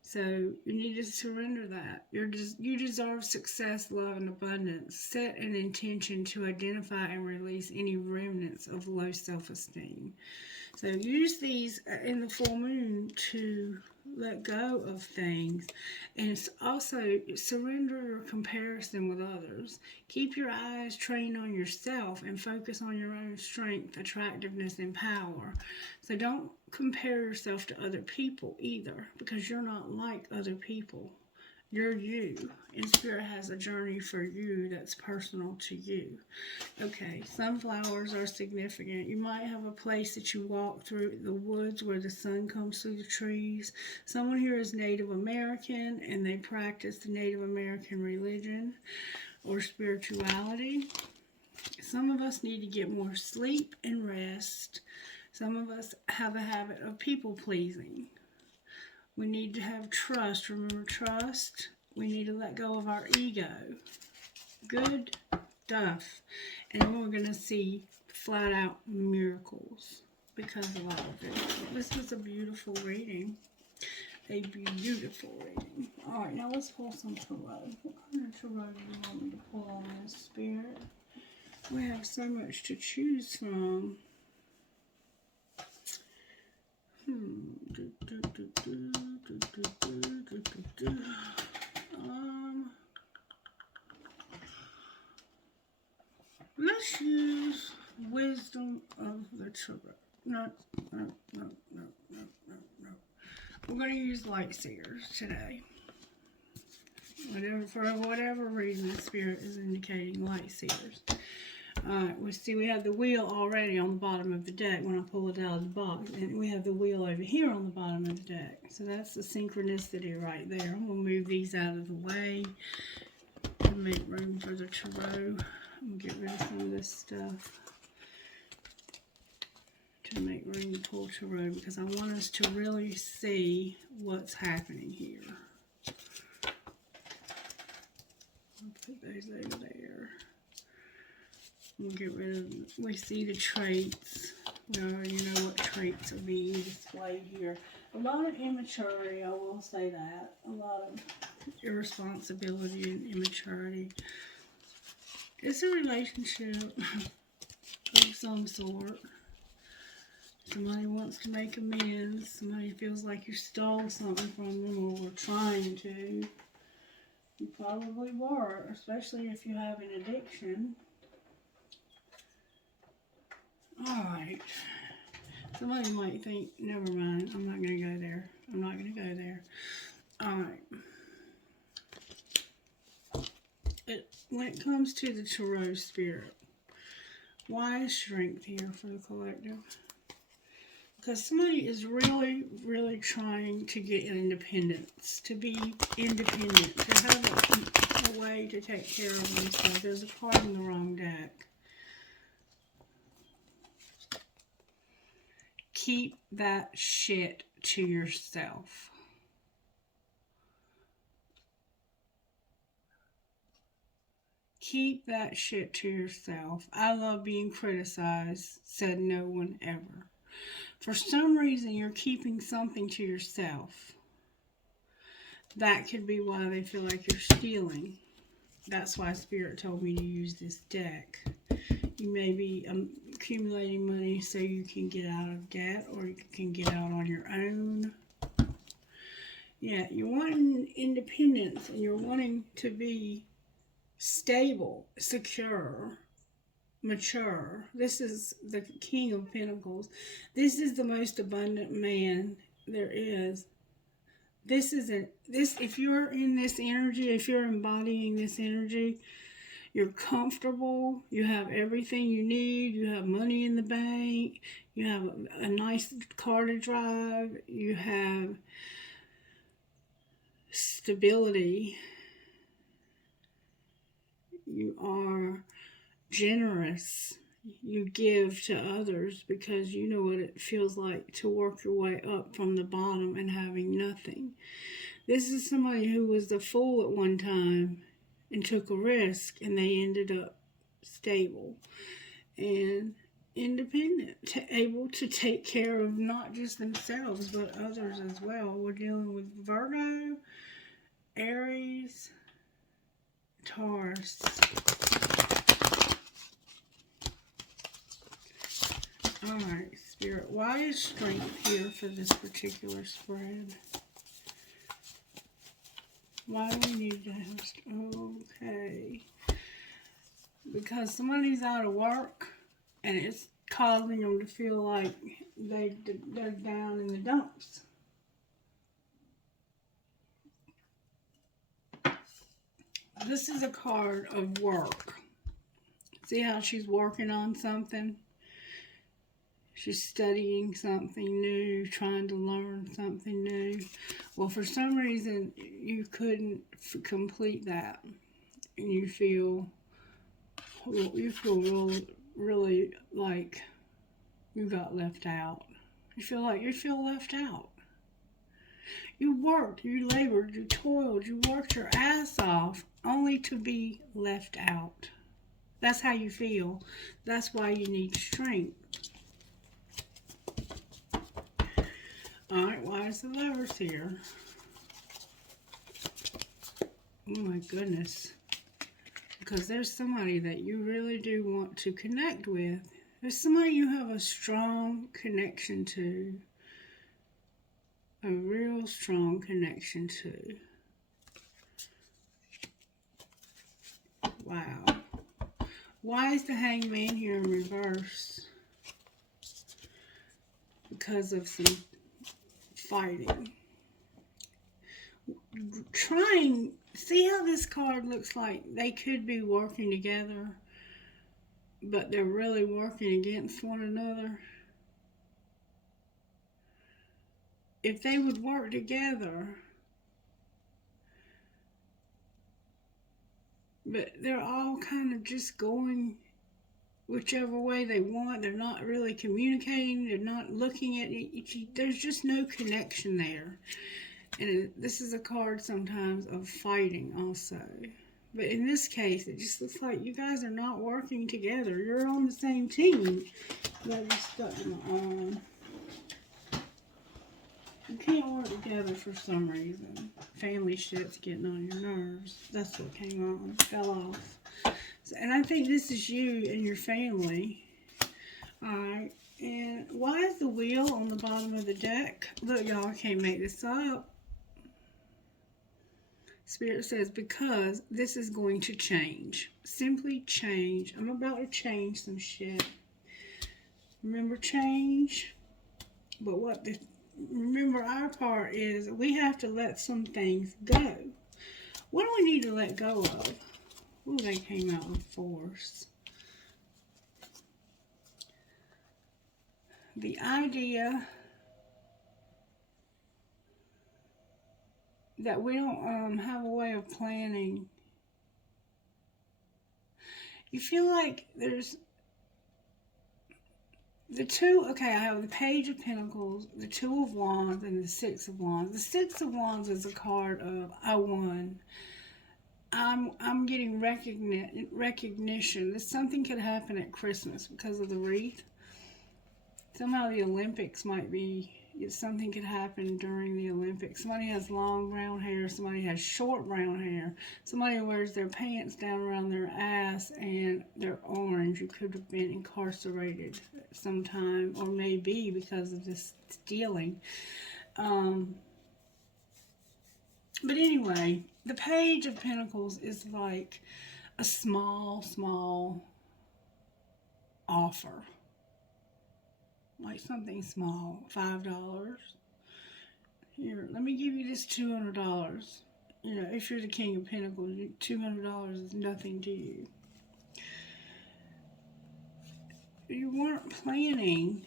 So you need to surrender that. You deserve success, love, and abundance. Set an intention to identify and release any remnants of low self-esteem. So use these in the full moon to let go of things. And also surrender your comparison with others. Keep your eyes trained on yourself and focus on your own strength, attractiveness, and power. So don't compare yourself to other people either, because you're not like other people. You're you, and Spirit has a journey for you that's personal to you. Okay, sunflowers are significant. You might have a place that you walk through the woods where the sun comes through the trees. Someone here is Native American, and they practice the Native American religion or spirituality. Some of us need to get more sleep and rest. Some of us have a habit of people-pleasing. We need to have trust. Remember, trust. We need to let go of our ego. Good stuff. And then we're going to see flat-out miracles because of all of this. This was a beautiful reading. A beautiful reading. All right, now let's pull some tarot. What kind of tarot do you want me to pull on this, Spirit? We have so much to choose from. Let's use wisdom of the tarot. No. We're going to use light seers today. For whatever reason, the Spirit is indicating light seers. Alright, we have the wheel already on the bottom of the deck when I pull it out of the box. And we have the wheel over here on the bottom of the deck. So that's the synchronicity right there. I'm going to move these out of the way to make room for the tarot. I'm going to get rid of some of this stuff to make room to pull tarot, because I want us to really see what's happening here. I'll put those over there. We'll get rid of, we see the traits. We already know what traits are being displayed here. A lot of immaturity, I will say that. A lot of irresponsibility and immaturity. It's a relationship of some sort. Somebody wants to make amends. Somebody feels like you stole something from them or were trying to. You probably were, especially if you have an addiction. Alright. Somebody might think, never mind, I'm not going to go there. I'm not going to go there. Alright. When it comes to the tarot, Spirit, why is strength here for the collective? Because somebody is really, really trying to get independence, to be independent, to have a way to take care of themselves. There's a card in the wrong deck. Keep that shit to yourself. Keep that shit to yourself. I love being criticized, said no one ever. For some reason, you're keeping something to yourself. That could be why they feel like you're stealing. That's why Spirit told me to use this deck. You may be accumulating money so you can get out of debt, or you can get out on your own. Yeah, you're wanting independence, and you're wanting to be stable, secure, mature. This is the King of Pentacles. This is the most abundant man there is. This isn't this. If you're in this energy, if you're embodying this energy, you're comfortable. You have everything you need. You have money in the bank. You have a nice car to drive. You have stability. You are generous. You give to others because you know what it feels like to work your way up from the bottom and having nothing. This is somebody who was the fool at one time and took a risk, and they ended up stable and independent, able to take care of not just themselves but others as well. We're dealing with Virgo, Aries, Taurus. Alright, Spirit, why is strength here for this particular spread? Why do we need to have... Okay. Because somebody's out of work, and it's causing them to feel like they're down in the dumps. This is a card of work. See how she's working on something? She's studying something new, trying to learn something new. Well, for some reason, you couldn't complete that. And you feel really like you got left out. You feel like you feel left out. You worked, you labored, you toiled, you worked your ass off only to be left out. That's how you feel. That's why you need strength. Alright, why is the Lovers here? Oh my goodness. Because there's somebody that you really do want to connect with. There's somebody you have a strong connection to. A real strong connection to. Wow. Why is the Hangman here in reverse? Because of some fighting. See how this card looks like they could be working together, but they're really working against one another. If they would work together, but they're all kind of just going whichever way they want. They're not really communicating. They're not looking at each. There's just no connection there. And this is a card sometimes of fighting also. But in this case, it just looks like you guys are not working together. You're on the same team. But you're stuck in the arm. You can't work together for some reason. Family shit's getting on your nerves. That's what came on. Fell off. And I think this is you and your family. Alright. And why is the wheel on the bottom of the deck? Look, y'all, I can't make this up. Spirit says, because this is going to change. Simply change. I'm about to change some shit. Remember change? But remember our part is we have to let some things go. What do we need to let go of? Ooh, they came out with force. The idea that we don't have a way of planning You feel like there's I have the Page of Pentacles, the Two of Wands, and the Six of Wands. The Six of Wands is a card of I won. I'm getting recognition that something could happen at Christmas because of the wreath. Somehow the Olympics might be, something could happen during the Olympics. Somebody has long brown hair, somebody has short brown hair, somebody wears their pants down around their ass and they're orange. You could have been incarcerated sometime, or maybe because of this stealing. But anyway, the Page of Pentacles is like a small offer. Like something small, $5. Here, let me give you this $200. You know, if you're the King of Pentacles, $200 is nothing to you. You weren't planning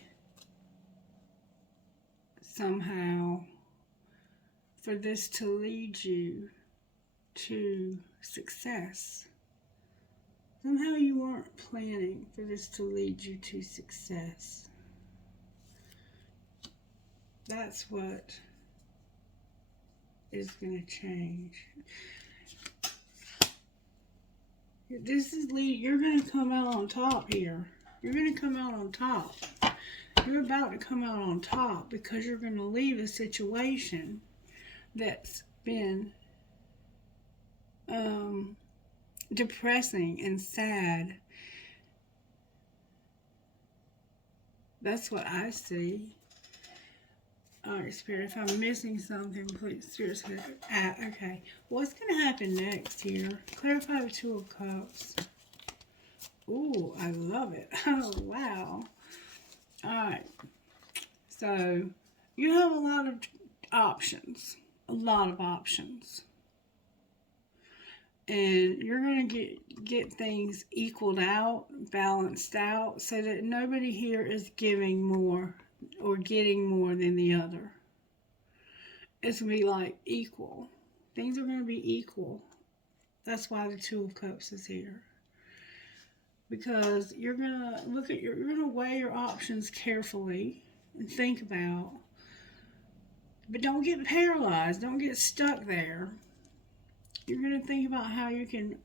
somehow for this to lead you to success. Somehow you weren't planning for this to lead you to success. That's what is going to change. You're going to come out on top here. You're going to come out on top. You're about to come out on top because you're going to leave a situation that's been depressing and sad. That's what I see. Alright, Spirit, if I'm missing something, please, Spirit, okay. What's going to happen next here? Clarify the Two of Cups. Ooh, I love it. Oh, wow. Alright. So, you have a lot of options. A lot of options. And you're going to get things equaled out, balanced out, so that nobody here is giving more or getting more than the other. It's going to be like equal. Things are going to be equal. That's why the Two of Cups is here. Because you're going to you're going to weigh your options carefully and think about. But don't get paralyzed. Don't get stuck there. You're going to think about how you can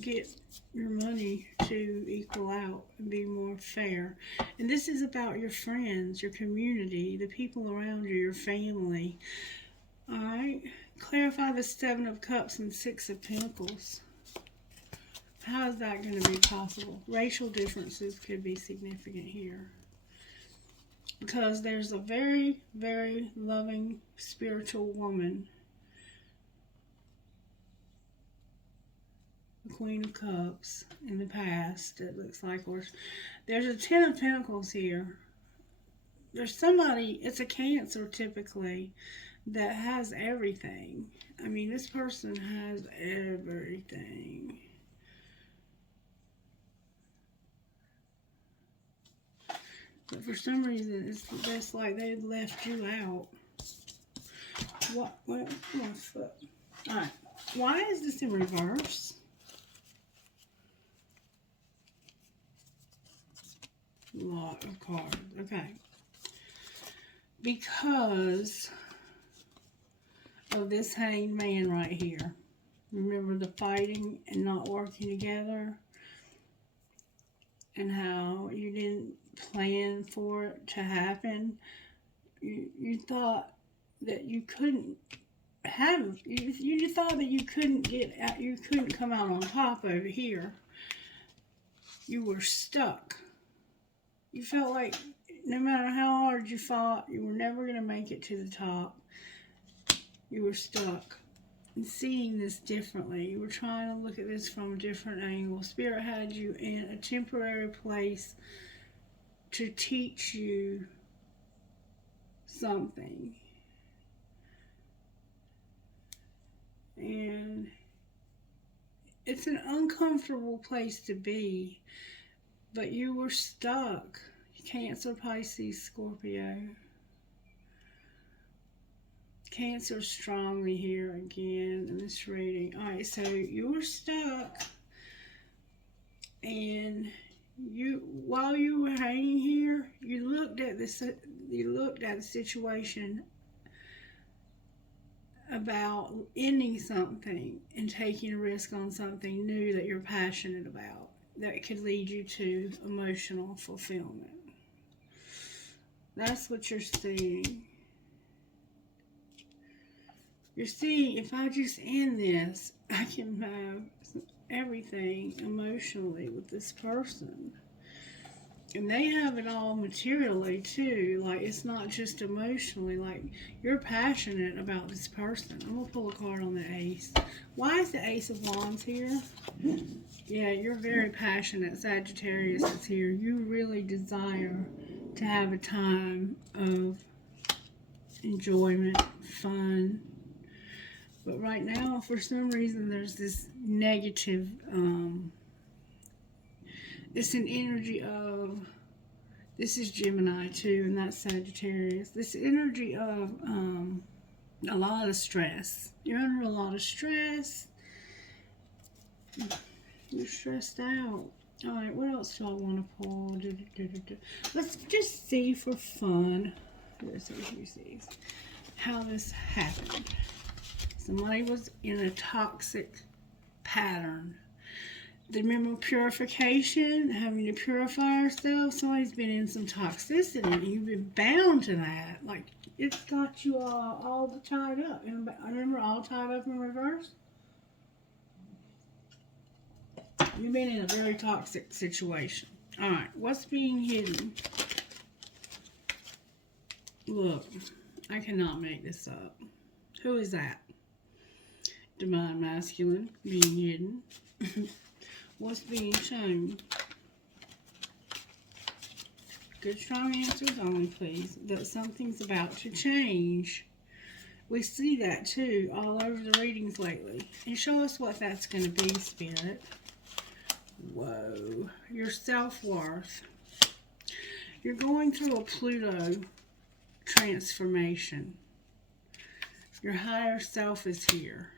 get your money to equal out and be more fair. And this is about your friends, your community, the people around you, your family. Alright? Clarify the Seven of Cups and Six of Pentacles. How is that going to be possible? Racial differences could be significant here. Because there's a very, very loving, spiritual woman, Queen of Cups, in the past, it looks like. Or there's a Ten of Pentacles here. There's somebody, it's a Cancer typically, that has everything. I mean, this person has everything. But for some reason, it's just like they left you out. What? Come on, foot. Alright. Why is this in reverse? Lot of cards. Okay. Because of this hanged man right here. Remember the fighting and not working together? And how you didn't plan for it to happen? You thought that you couldn't have, you thought that you couldn't get out, you couldn't come out on top over here. You were stuck. You felt like no matter how hard you fought, you were never going to make it to the top. You were stuck. And seeing this differently, you were trying to look at this from a different angle. Spirit had you in a temporary place to teach you something. And it's an uncomfortable place to be, but you were stuck. Cancer, Pisces, Scorpio. Cancer strongly here again in this reading. Alright, so you were stuck. And while you were hanging here, you looked at the situation about ending something and taking a risk on something new that you're passionate about that could lead you to emotional fulfillment. That's what you're seeing. You're seeing, if I just end this, I can have everything emotionally with this person. And they have it all materially too. Like, it's not just emotionally. Like, you're passionate about this person. I'm going to pull a card on the Ace. Why is the Ace of Wands here? Yeah, you're very passionate. Sagittarius is here. You really desire to have a time of enjoyment, fun. But right now, for some reason, there's this negative, it's an energy of, this is Gemini too, and that's Sagittarius. This energy of a lot of stress. You're under a lot of stress. You're stressed out. All right, what else do I want to pull? Let's just see for fun. Let's see who sees how this happened. Somebody was in a toxic pattern. Remember purification, having to purify ourselves? Somebody's been in some toxicity and you've been bound to that. Like, it's got you all tied up. I remember all tied up in reverse. You've been in a very toxic situation. All right, what's being hidden? Look, I cannot make this up. Who is that? Divine masculine being hidden. What's being shown? Good strong answers only, please. That something's about to change. We see that too all over the readings lately. And show us what that's going to be, Spirit. Whoa. Your self-worth. You're going through a Pluto transformation. Your higher self is here.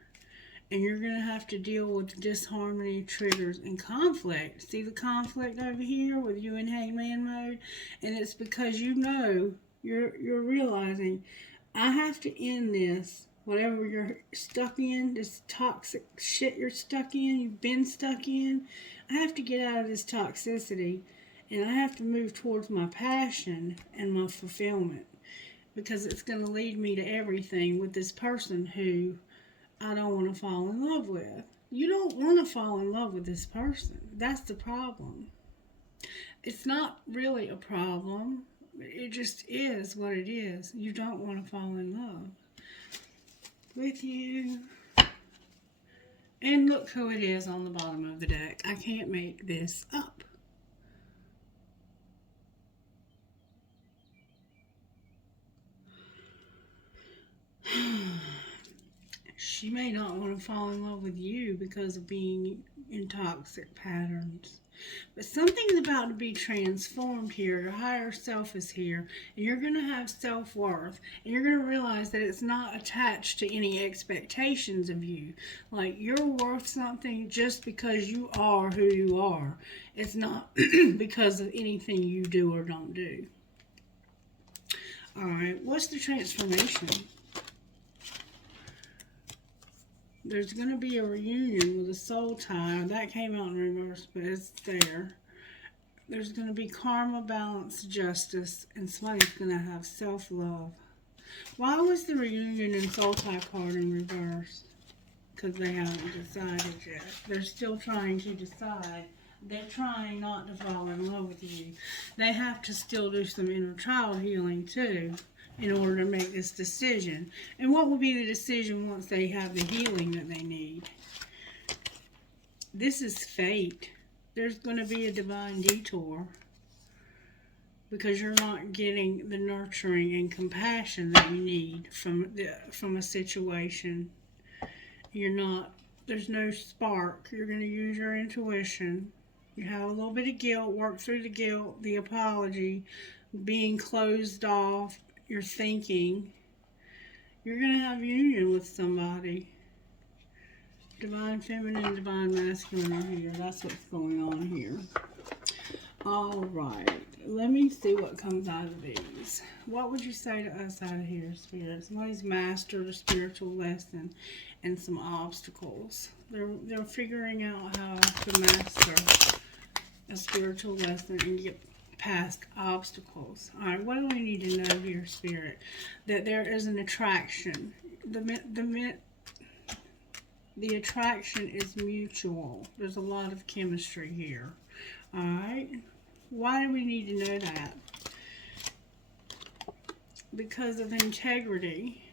And you're going to have to deal with disharmony, triggers, and conflict. See the conflict over here with you in hangman mode? And it's because you know, you're realizing, I have to end this. Whatever you're stuck in, this toxic shit you're stuck in, you've been stuck in, I have to get out of this toxicity. And I have to move towards my passion and my fulfillment. Because it's going to lead me to everything with this person who I don't want to fall in love with. You don't want to fall in love with this person. That's the problem. It's not really a problem. It just is what it is. You don't want to fall in love with you. And look who it is on the bottom of the deck. I can't make this up. She may not want to fall in love with you because of being in toxic patterns. But something's about to be transformed here. Your higher self is here. And you're going to have self-worth. And you're going to realize that it's not attached to any expectations of you. Like, you're worth something just because you are who you are. It's not because of anything you do or don't do. Alright, what's the transformation? There's going to be a reunion with a soul tie. That came out in reverse, but it's there. There's going to be karma, balance, justice, and somebody's going to have self-love. Why was the reunion and soul tie card in reverse? Because they haven't decided yet. They're still trying to decide. They're trying not to fall in love with you. They have to still do some inner child healing too, in order to make this decision. And what will be the decision once they have the healing that they need? This is fate. There's going to be a divine detour because you're not getting the nurturing and compassion that you need from a situation. There's no spark. You're going to use your intuition. You have a little bit of guilt, work through the guilt, the apology, being closed off, your thinking. You're going to have union with somebody. Divine feminine, divine masculine are here. That's what's going on here. All right. Let me see what comes out of these. What would you say to us out of here, Spirit? Somebody's mastered a spiritual lesson and some obstacles. They're figuring out how to master a spiritual lesson and get past obstacles. All right, what do we need to know here, Spirit? That there is an attraction. The attraction is mutual. There's a lot of chemistry here. All right. Why do we need to know that? Because of integrity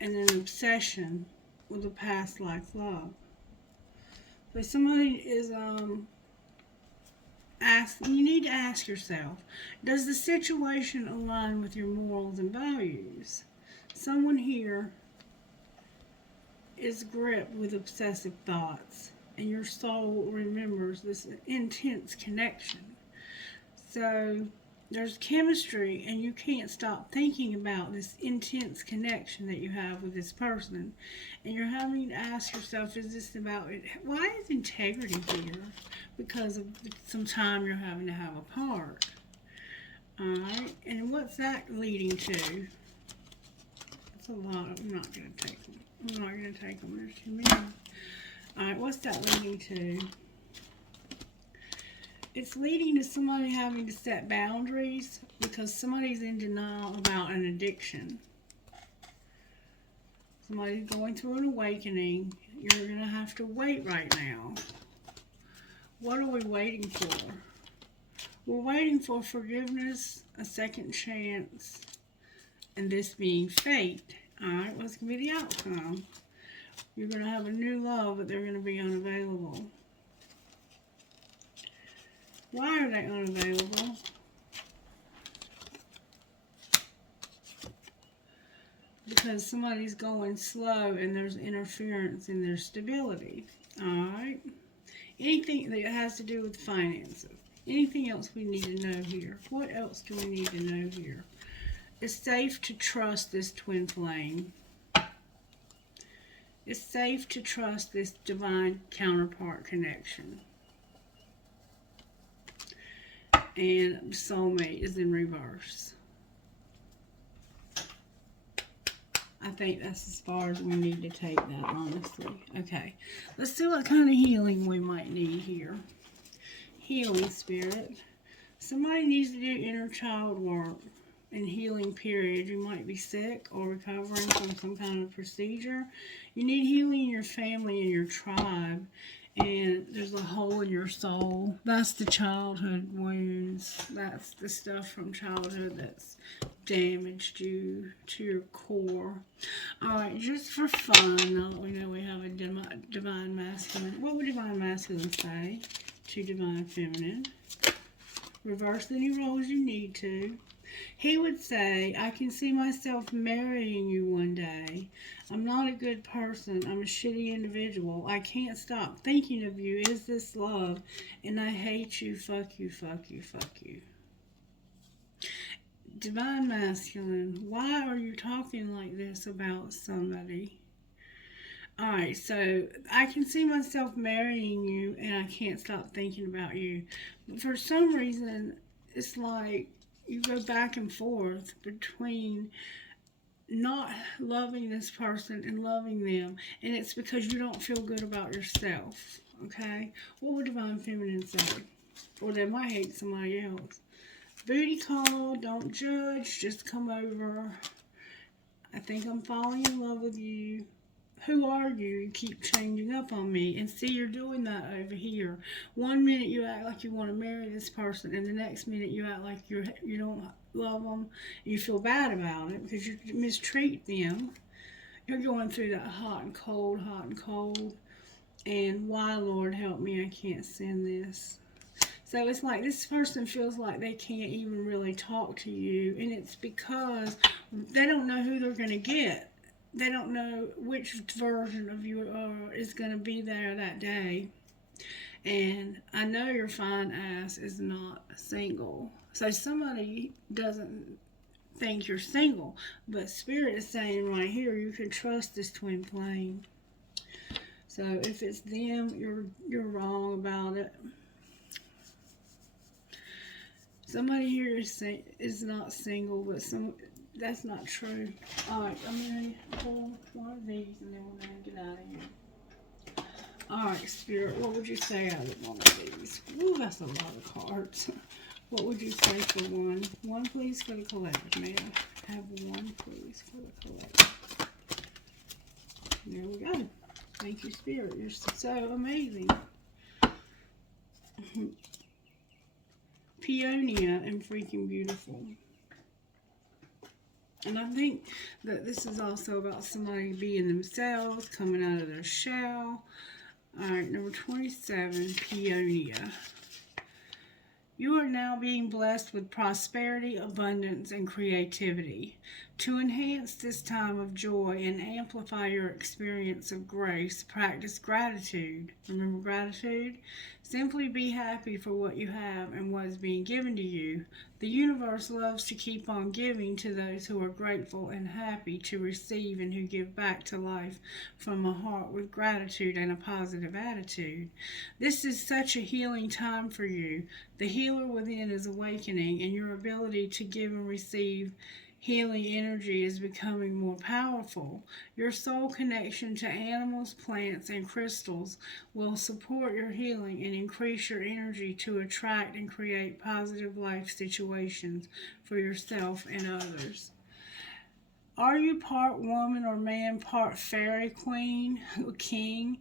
and an obsession with a past life love. So somebody is you need to ask yourself, does the situation align with your morals and values? Someone here is gripped with obsessive thoughts, and your soul remembers this intense connection. So there's chemistry, and you can't stop thinking about this intense connection that you have with this person. And you're having to ask yourself, is this about it? Why is integrity here? Because of some time you're having to have apart. Alright, and what's that leading to? That's a lot. I'm not going to take them. There's too many. Alright, what's that leading to? It's leading to somebody having to set boundaries because somebody's in denial about an addiction. Somebody's going through an awakening. You're going to have to wait right now. What are we waiting for? We're waiting for forgiveness, a second chance, and this being fate. Alright, what's going to be the outcome? You're going to have a new love, but they're going to be unavailable. Why are they unavailable? Because somebody's going slow and there's interference in their stability. Alright? Anything that has to do with finances. Anything else we need to know here? What else do we need to know here? It's safe to trust this twin flame. It's safe to trust this divine counterpart connection. And soulmate is in reverse. I think that's as far as we need to take that, honestly. Okay, let's see what kind of healing we might need here. Healing, Spirit. Somebody needs to do inner child work and healing period. You might be sick or recovering from some kind of procedure. You need healing in your family and your tribe. And there's a hole in your soul. That's the childhood wounds. That's the stuff from childhood that's damaged you to your core. Alright, just for fun, now that we know we have a divine masculine. What would divine masculine say to divine feminine? Reverse any roles you need to. He would say, I can see myself marrying you one day. I'm not a good person. I'm a shitty individual. I can't stop thinking of you. Is this love? And I hate you. Fuck you, fuck you, fuck you. Divine masculine, why are you talking like this about somebody? Alright, so I can see myself marrying you and I can't stop thinking about you. But for some reason, it's like you go back and forth between not loving this person and loving them, and it's because you don't feel good about yourself. Okay, what would divine feminine say? Or they might hate somebody else. Booty call, don't judge, just come over. I think I'm falling in love with you. Who are you? You keep changing up on me. And see, you're doing that over here. One minute you act like you want to marry this person, and the next minute you act like you don't love them. You feel bad about it because you mistreat them. You're going through that hot and cold, hot and cold. And why, Lord, help me, I can't send this. So it's like this person feels like they can't even really talk to you. And it's because they don't know who they're going to get. They don't know which version of you is going to be there that day. And I know your fine ass is not single. So somebody doesn't think you're single. But Spirit is saying right here, you can trust this twin flame. So if it's them, you're wrong about it. Somebody here is not single, but that's not true. All right, I'm gonna pull one of these, and then we're gonna get out of here. All right, Spirit, what would you say out of one of these? Ooh, that's a lot of cards. What would you say for one? One, please, for the collective. May I have one, please, for the collective? There we go. Thank you, Spirit. You're so amazing. Peonia and freaking beautiful. And I think that this is also about somebody being themselves, coming out of their shell. All right, number 27, Peonia. You are now being blessed with prosperity, abundance, and creativity. To enhance this time of joy and amplify your experience of grace, practice gratitude. Remember gratitude? Simply be happy for what you have and what is being given to you. The universe loves to keep on giving to those who are grateful and happy to receive and who give back to life from a heart with gratitude and a positive attitude. This is such a healing time for you. The healer within is awakening, and your ability to give and receive healing energy is becoming more powerful. Your soul connection to animals, plants, and crystals will support your healing and increase your energy to attract and create positive life situations for yourself and others. Are you part woman or man, part fairy queen or king?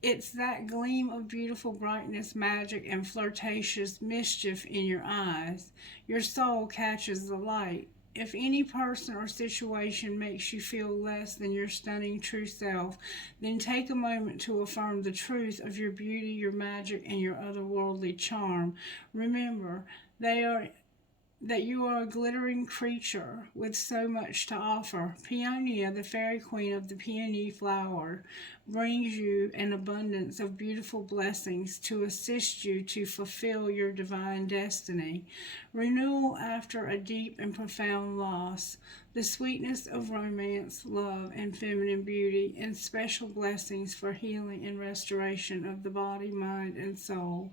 It's that gleam of beautiful brightness, magic, and flirtatious mischief in your eyes. Your soul catches the light. If any person or situation makes you feel less than your stunning true self, then take a moment to affirm the truth of your beauty, your magic, and your otherworldly charm. Remember, that you are a glittering creature with so much to offer. Peonia, the fairy queen of the peony flower, brings you an abundance of beautiful blessings to assist you to fulfill your divine destiny. Renewal after a deep and profound loss, the sweetness of romance, love, and feminine beauty, and special blessings for healing and restoration of the body, mind, and soul.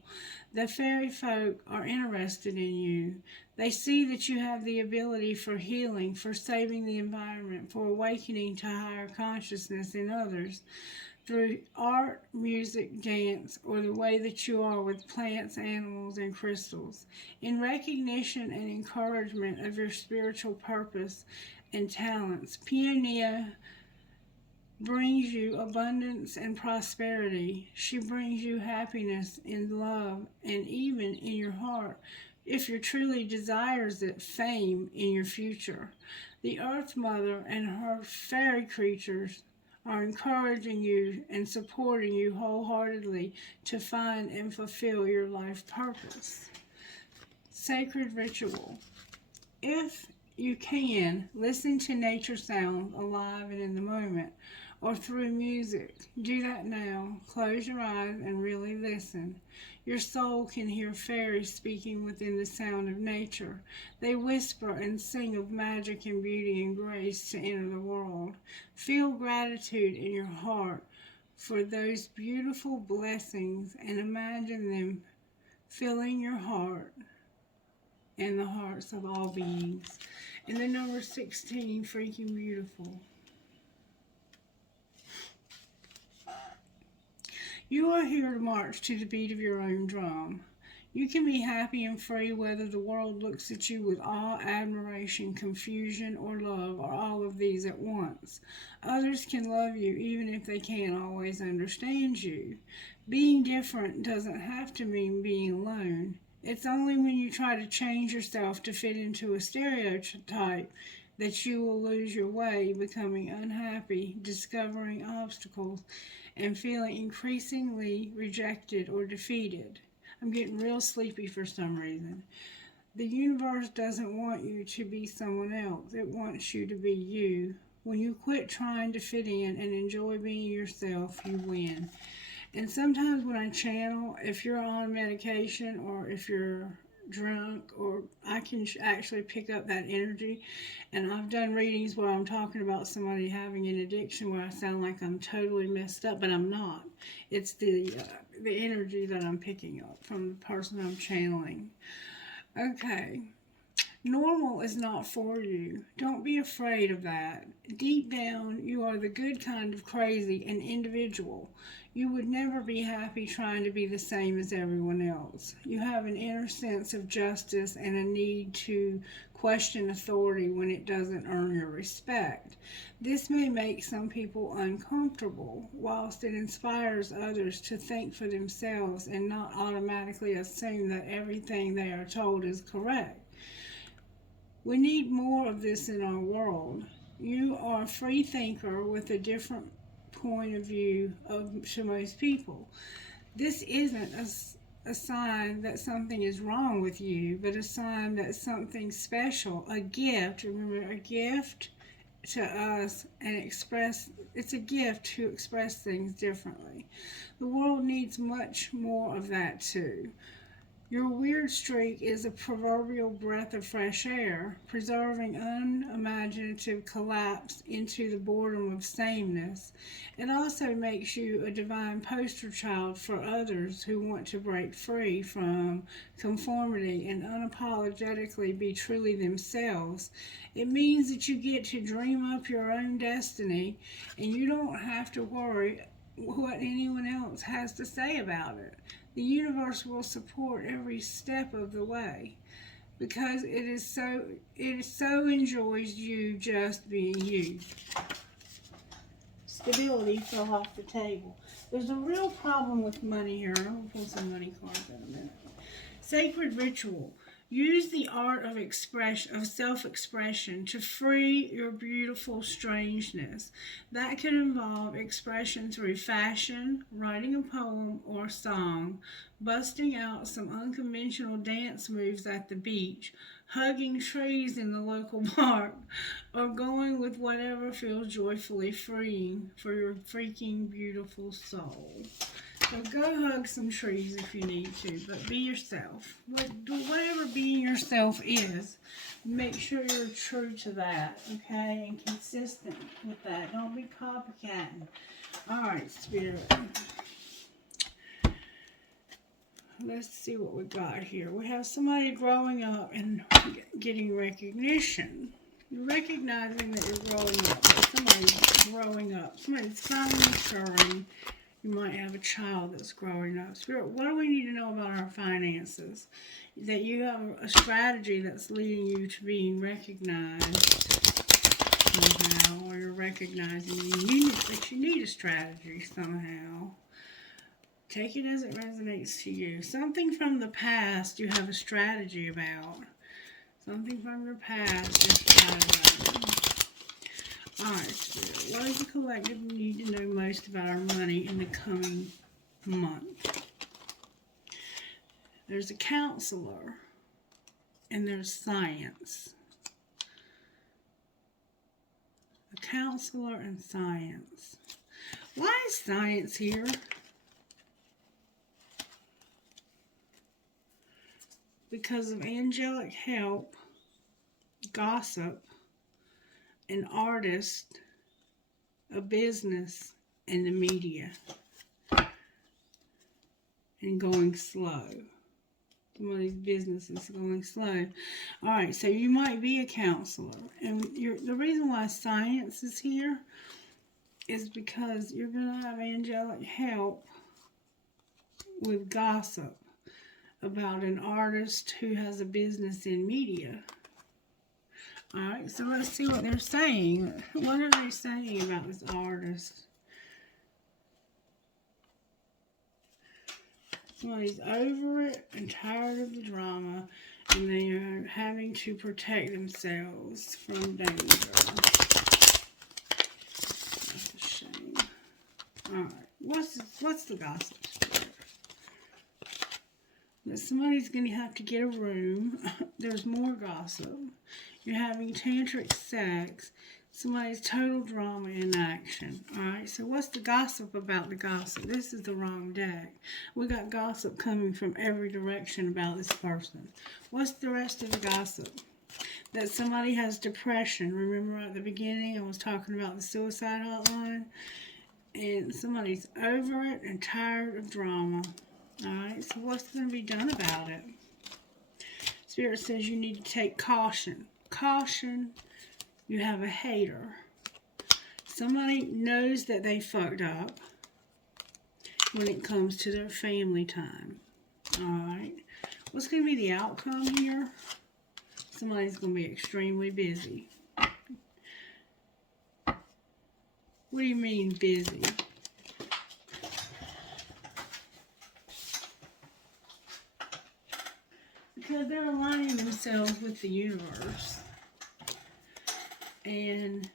The fairy folk are interested in you. They see that you have the ability for healing, for saving the environment, for awakening to higher consciousness in others through art, music, dance, or the way that you are with plants, animals, and crystals. In recognition and encouragement of your spiritual purpose and talents, Peonia brings you abundance and prosperity. She brings you happiness in love and even in your heart, if you truly desires it, fame in your future. The Earth Mother and her fairy creatures are encouraging you and supporting you wholeheartedly to find and fulfill your life purpose. Sacred ritual. If you can, listen to nature sounds alive and in the moment, or through music. Do that now. Close your eyes and really listen. Your soul can hear fairies speaking within the sound of nature. They whisper and sing of magic and beauty and grace to enter the world. Feel gratitude in your heart for those beautiful blessings and imagine them filling your heart and the hearts of all beings. And then number 16, freaking beautiful. You are here to march to the beat of your own drum. You can be happy and free whether the world looks at you with awe, admiration, confusion, or love, or all of these at once. Others can love you even if they can't always understand you. Being different doesn't have to mean being alone. It's only when you try to change yourself to fit into a stereotype that you will lose your way, becoming unhappy, discovering obstacles, and feeling increasingly rejected or defeated. I'm getting real sleepy for some reason. The universe doesn't want you to be someone else. It wants you to be you. When you quit trying to fit in and enjoy being yourself, you win. And sometimes when I channel, if you're on medication or if you're drunk, or I can actually pick up that energy. And I've done readings where I'm talking about somebody having an addiction where I sound like I'm totally messed up, but I'm not. It's the energy that I'm picking up from the person I'm channeling. Okay. Normal is not for you. Don't be afraid of that. Deep down, you are the good kind of crazy and individual. You would never be happy trying to be the same as everyone else. You have an inner sense of justice and a need to question authority when it doesn't earn your respect. This may make some people uncomfortable, whilst it inspires others to think for themselves and not automatically assume that everything they are told is correct. We need more of this in our world. You are a free thinker with a different point of view to most people. This isn't a sign that something is wrong with you, but a sign that something special, a gift, remember, a gift to us, and it's a gift to express things differently. The world needs much more of that too. Your weird streak is a proverbial breath of fresh air, preserving unimaginative collapse into the boredom of sameness. It also makes you a divine poster child for others who want to break free from conformity and unapologetically be truly themselves. It means that you get to dream up your own destiny, and you don't have to worry what anyone else has to say about it. The universe will support every step of the way because it so enjoys you just being you. Stability fell off the table. There's a real problem with money here. I'm going to pull some money cards in a minute. Sacred ritual. Use the art of self-expression to free your beautiful strangeness. That can involve expression through fashion, writing a poem or song, busting out some unconventional dance moves at the beach, hugging trees in the local park, or going with whatever feels joyfully freeing for your freaking beautiful soul. So go hug some trees if you need to, but be yourself. Whatever being yourself is, make sure you're true to that, okay? And consistent with that. Don't be copycatting. All right, Spirit. Let's see what we got here. We have somebody growing up and getting recognition. You're recognizing that you're growing up. Somebody's growing up. Somebody's finally maturing. You might have a child that's growing up. Spirit, what do we need to know about our finances? That you have a strategy that's leading you to being recognized somehow, or you're recognizing that you need a strategy somehow. Take it as it resonates to you. Something from the past you have a strategy about. Something from your past you're strategizing about. Alright, Spirit, what does the collective need to know most about our money in the coming month? There's a counselor, and there's science. A counselor and science. Why is science here? Because of angelic help, gossip, an artist, a business, and the media. And going slow. Some of these businesses going slow. Alright, so you might be a counselor. And the reason why science is here is because you're going to have angelic help with gossip about an artist who has a business in media. Alright, so let's see what they're saying. What are they saying about this artist? Somebody's over it and tired of the drama, and they are having to protect themselves from danger. That's a shame. Alright, what's the gossip story? That somebody's going to have to get a room. There's more gossip. You're having tantric sex. Somebody's total drama in action. Alright, so what's the gossip about the gossip? This is the wrong deck. We got gossip coming from every direction about this person. What's the rest of the gossip? That somebody has depression. Remember at the beginning I was talking about the suicide hotline? And somebody's over it and tired of drama. Alright, so what's going to be done about it? Spirit says you need to take caution. Caution. You have a hater. Somebody knows that they fucked up when it comes to their family time. Alright. What's going to be the outcome here? Somebody's going to be extremely busy. What do you mean busy? Because they're aligning themselves with the universe. And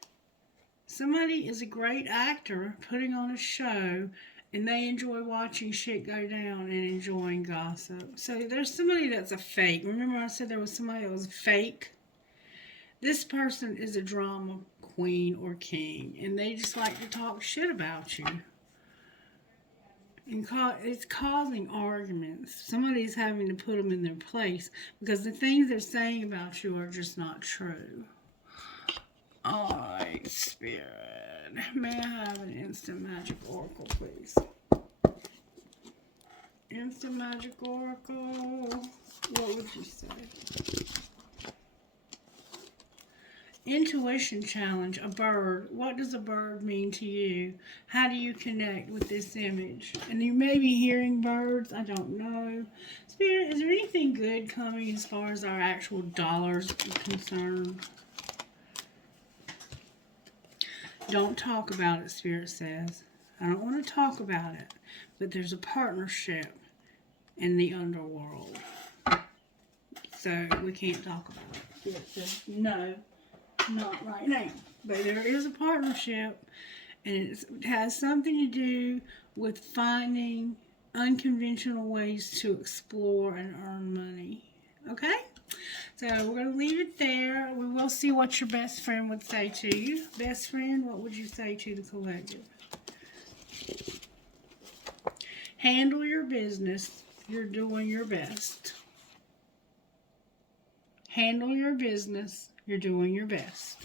somebody is a great actor putting on a show, and they enjoy watching shit go down and enjoying gossip. So there's somebody that's a fake. Remember I said there was somebody that was fake? This person is a drama queen or king, and they just like to talk shit about you. And it's causing arguments. Somebody's having to put them in their place because the things they're saying about you are just not true. Alright, Spirit. May I have an instant magic oracle, please? Instant magic oracle. What would you say? Intuition challenge, a bird. What does a bird mean to you? How do you connect with this image? And you may be hearing birds, I don't know. Spirit, is there anything good coming as far as our actual dollars are concerned? Don't talk about it, Spirit says. I don't want to talk about it, but there's a partnership in the underworld. So we can't talk about it. Spirit says, no, not right now. But there is a partnership, and it has something to do with finding unconventional ways to explore and earn money. Okay? So we're going to leave it there. We will see what your best friend would say to you. Best friend, what would you say to the collective? Handle your business. You're doing your best. Handle your business. You're doing your best.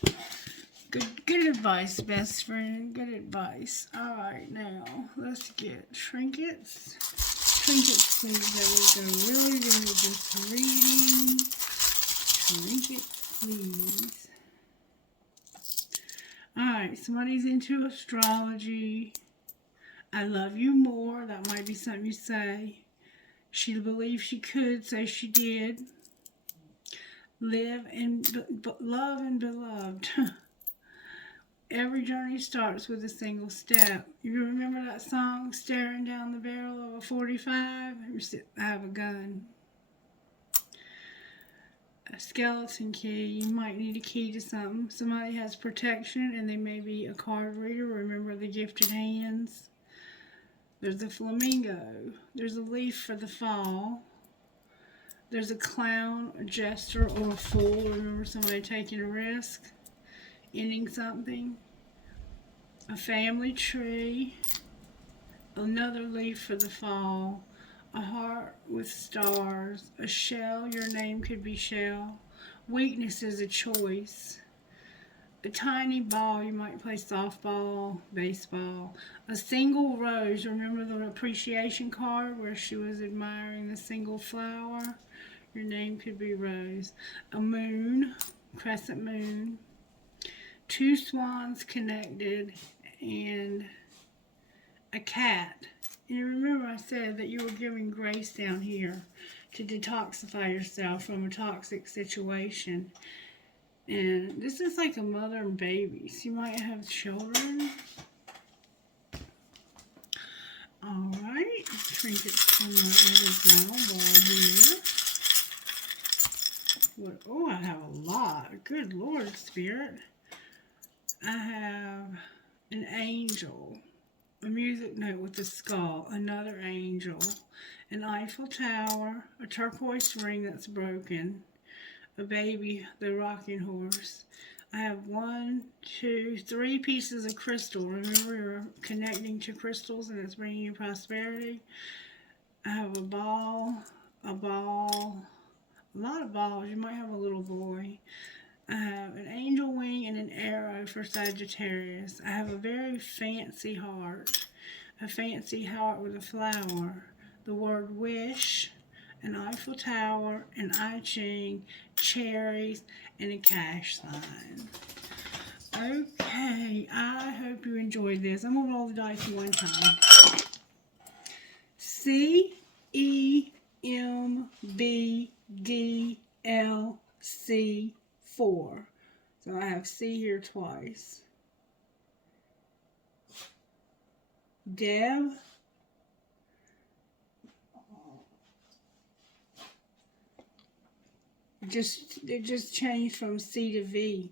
Good advice, best friend. Good advice. All right, now let's get trinkets. Trinkets, please. That we're going to really do this reading. Trinkets, please. Alright, somebody's into astrology. I love you more. That might be something you say. She believed she could, so she did. Live and love and beloved. Every journey starts with a single step. You remember that song, Staring Down the Barrel of a 45? I have a gun. A skeleton key. You might need a key to something. Somebody has protection, and they may be a card reader. Remember the gifted hands. There's a flamingo. There's a leaf for the fall. There's a clown, a jester, or a fool. Remember somebody taking a risk, ending something. A family tree. Another leaf for the fall. A heart with stars. A shell. Your name could be Shell. Weakness is a choice. A tiny ball. You might play softball, baseball. A single rose. Remember the appreciation card where she was admiring the single flower? Your name could be Rose. A moon. Crescent moon. Two swans connected. And a cat. And you remember I said that you were giving grace down here to detoxify yourself from a toxic situation. And this is like a mother and babies. You might have children. Alright. Trinkets from my other ball here. What? Oh, I have a lot. Good Lord, Spirit. I have an angel. A music note with a skull, another angel, an Eiffel Tower, a turquoise ring that's broken, a baby, the rocking horse, I have 1, 2, 3 pieces of crystal. Remember, you're connecting to crystals and it's bringing you prosperity. I have a ball, a lot of balls. You might have a little boy. I have an angel wing and an arrow for Sagittarius. I have a very fancy heart. A fancy heart with a flower. The word wish, an Eiffel Tower, an I Ching, cherries, and a cash sign. Okay, I hope you enjoyed this. I'm going to roll the dice one time. CEMBDLC4. So I have C here twice. Deb. It just changed from C to V.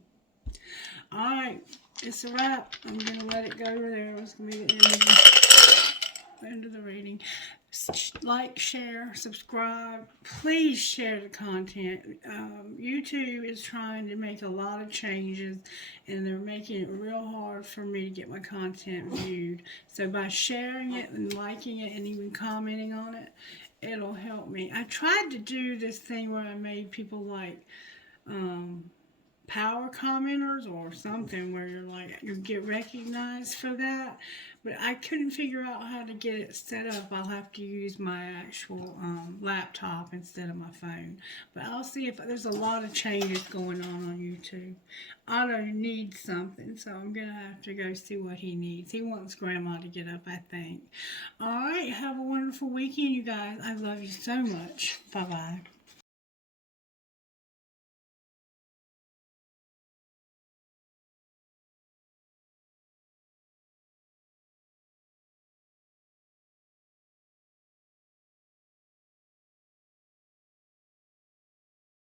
Alright, it's a wrap. I'm going to let it go there. It's going to be the end of the reading. Like, share, subscribe. Please share the content. YouTube is trying to make a lot of changes, and they're making it real hard for me to get my content viewed. So by sharing it and liking it and even commenting on it, it'll help me. I tried to do this thing where I made people like power commenters or something where you're like, you get recognized for that, but I couldn't figure out how to get it set up. I'll have to use my actual laptop instead of my phone, but I'll see if there's a lot of changes going on YouTube. Otto needs something, so I'm gonna have to go see what he needs. He wants Grandma to get up, I think. All right, have a wonderful weekend, you guys. I love you so much. Bye bye.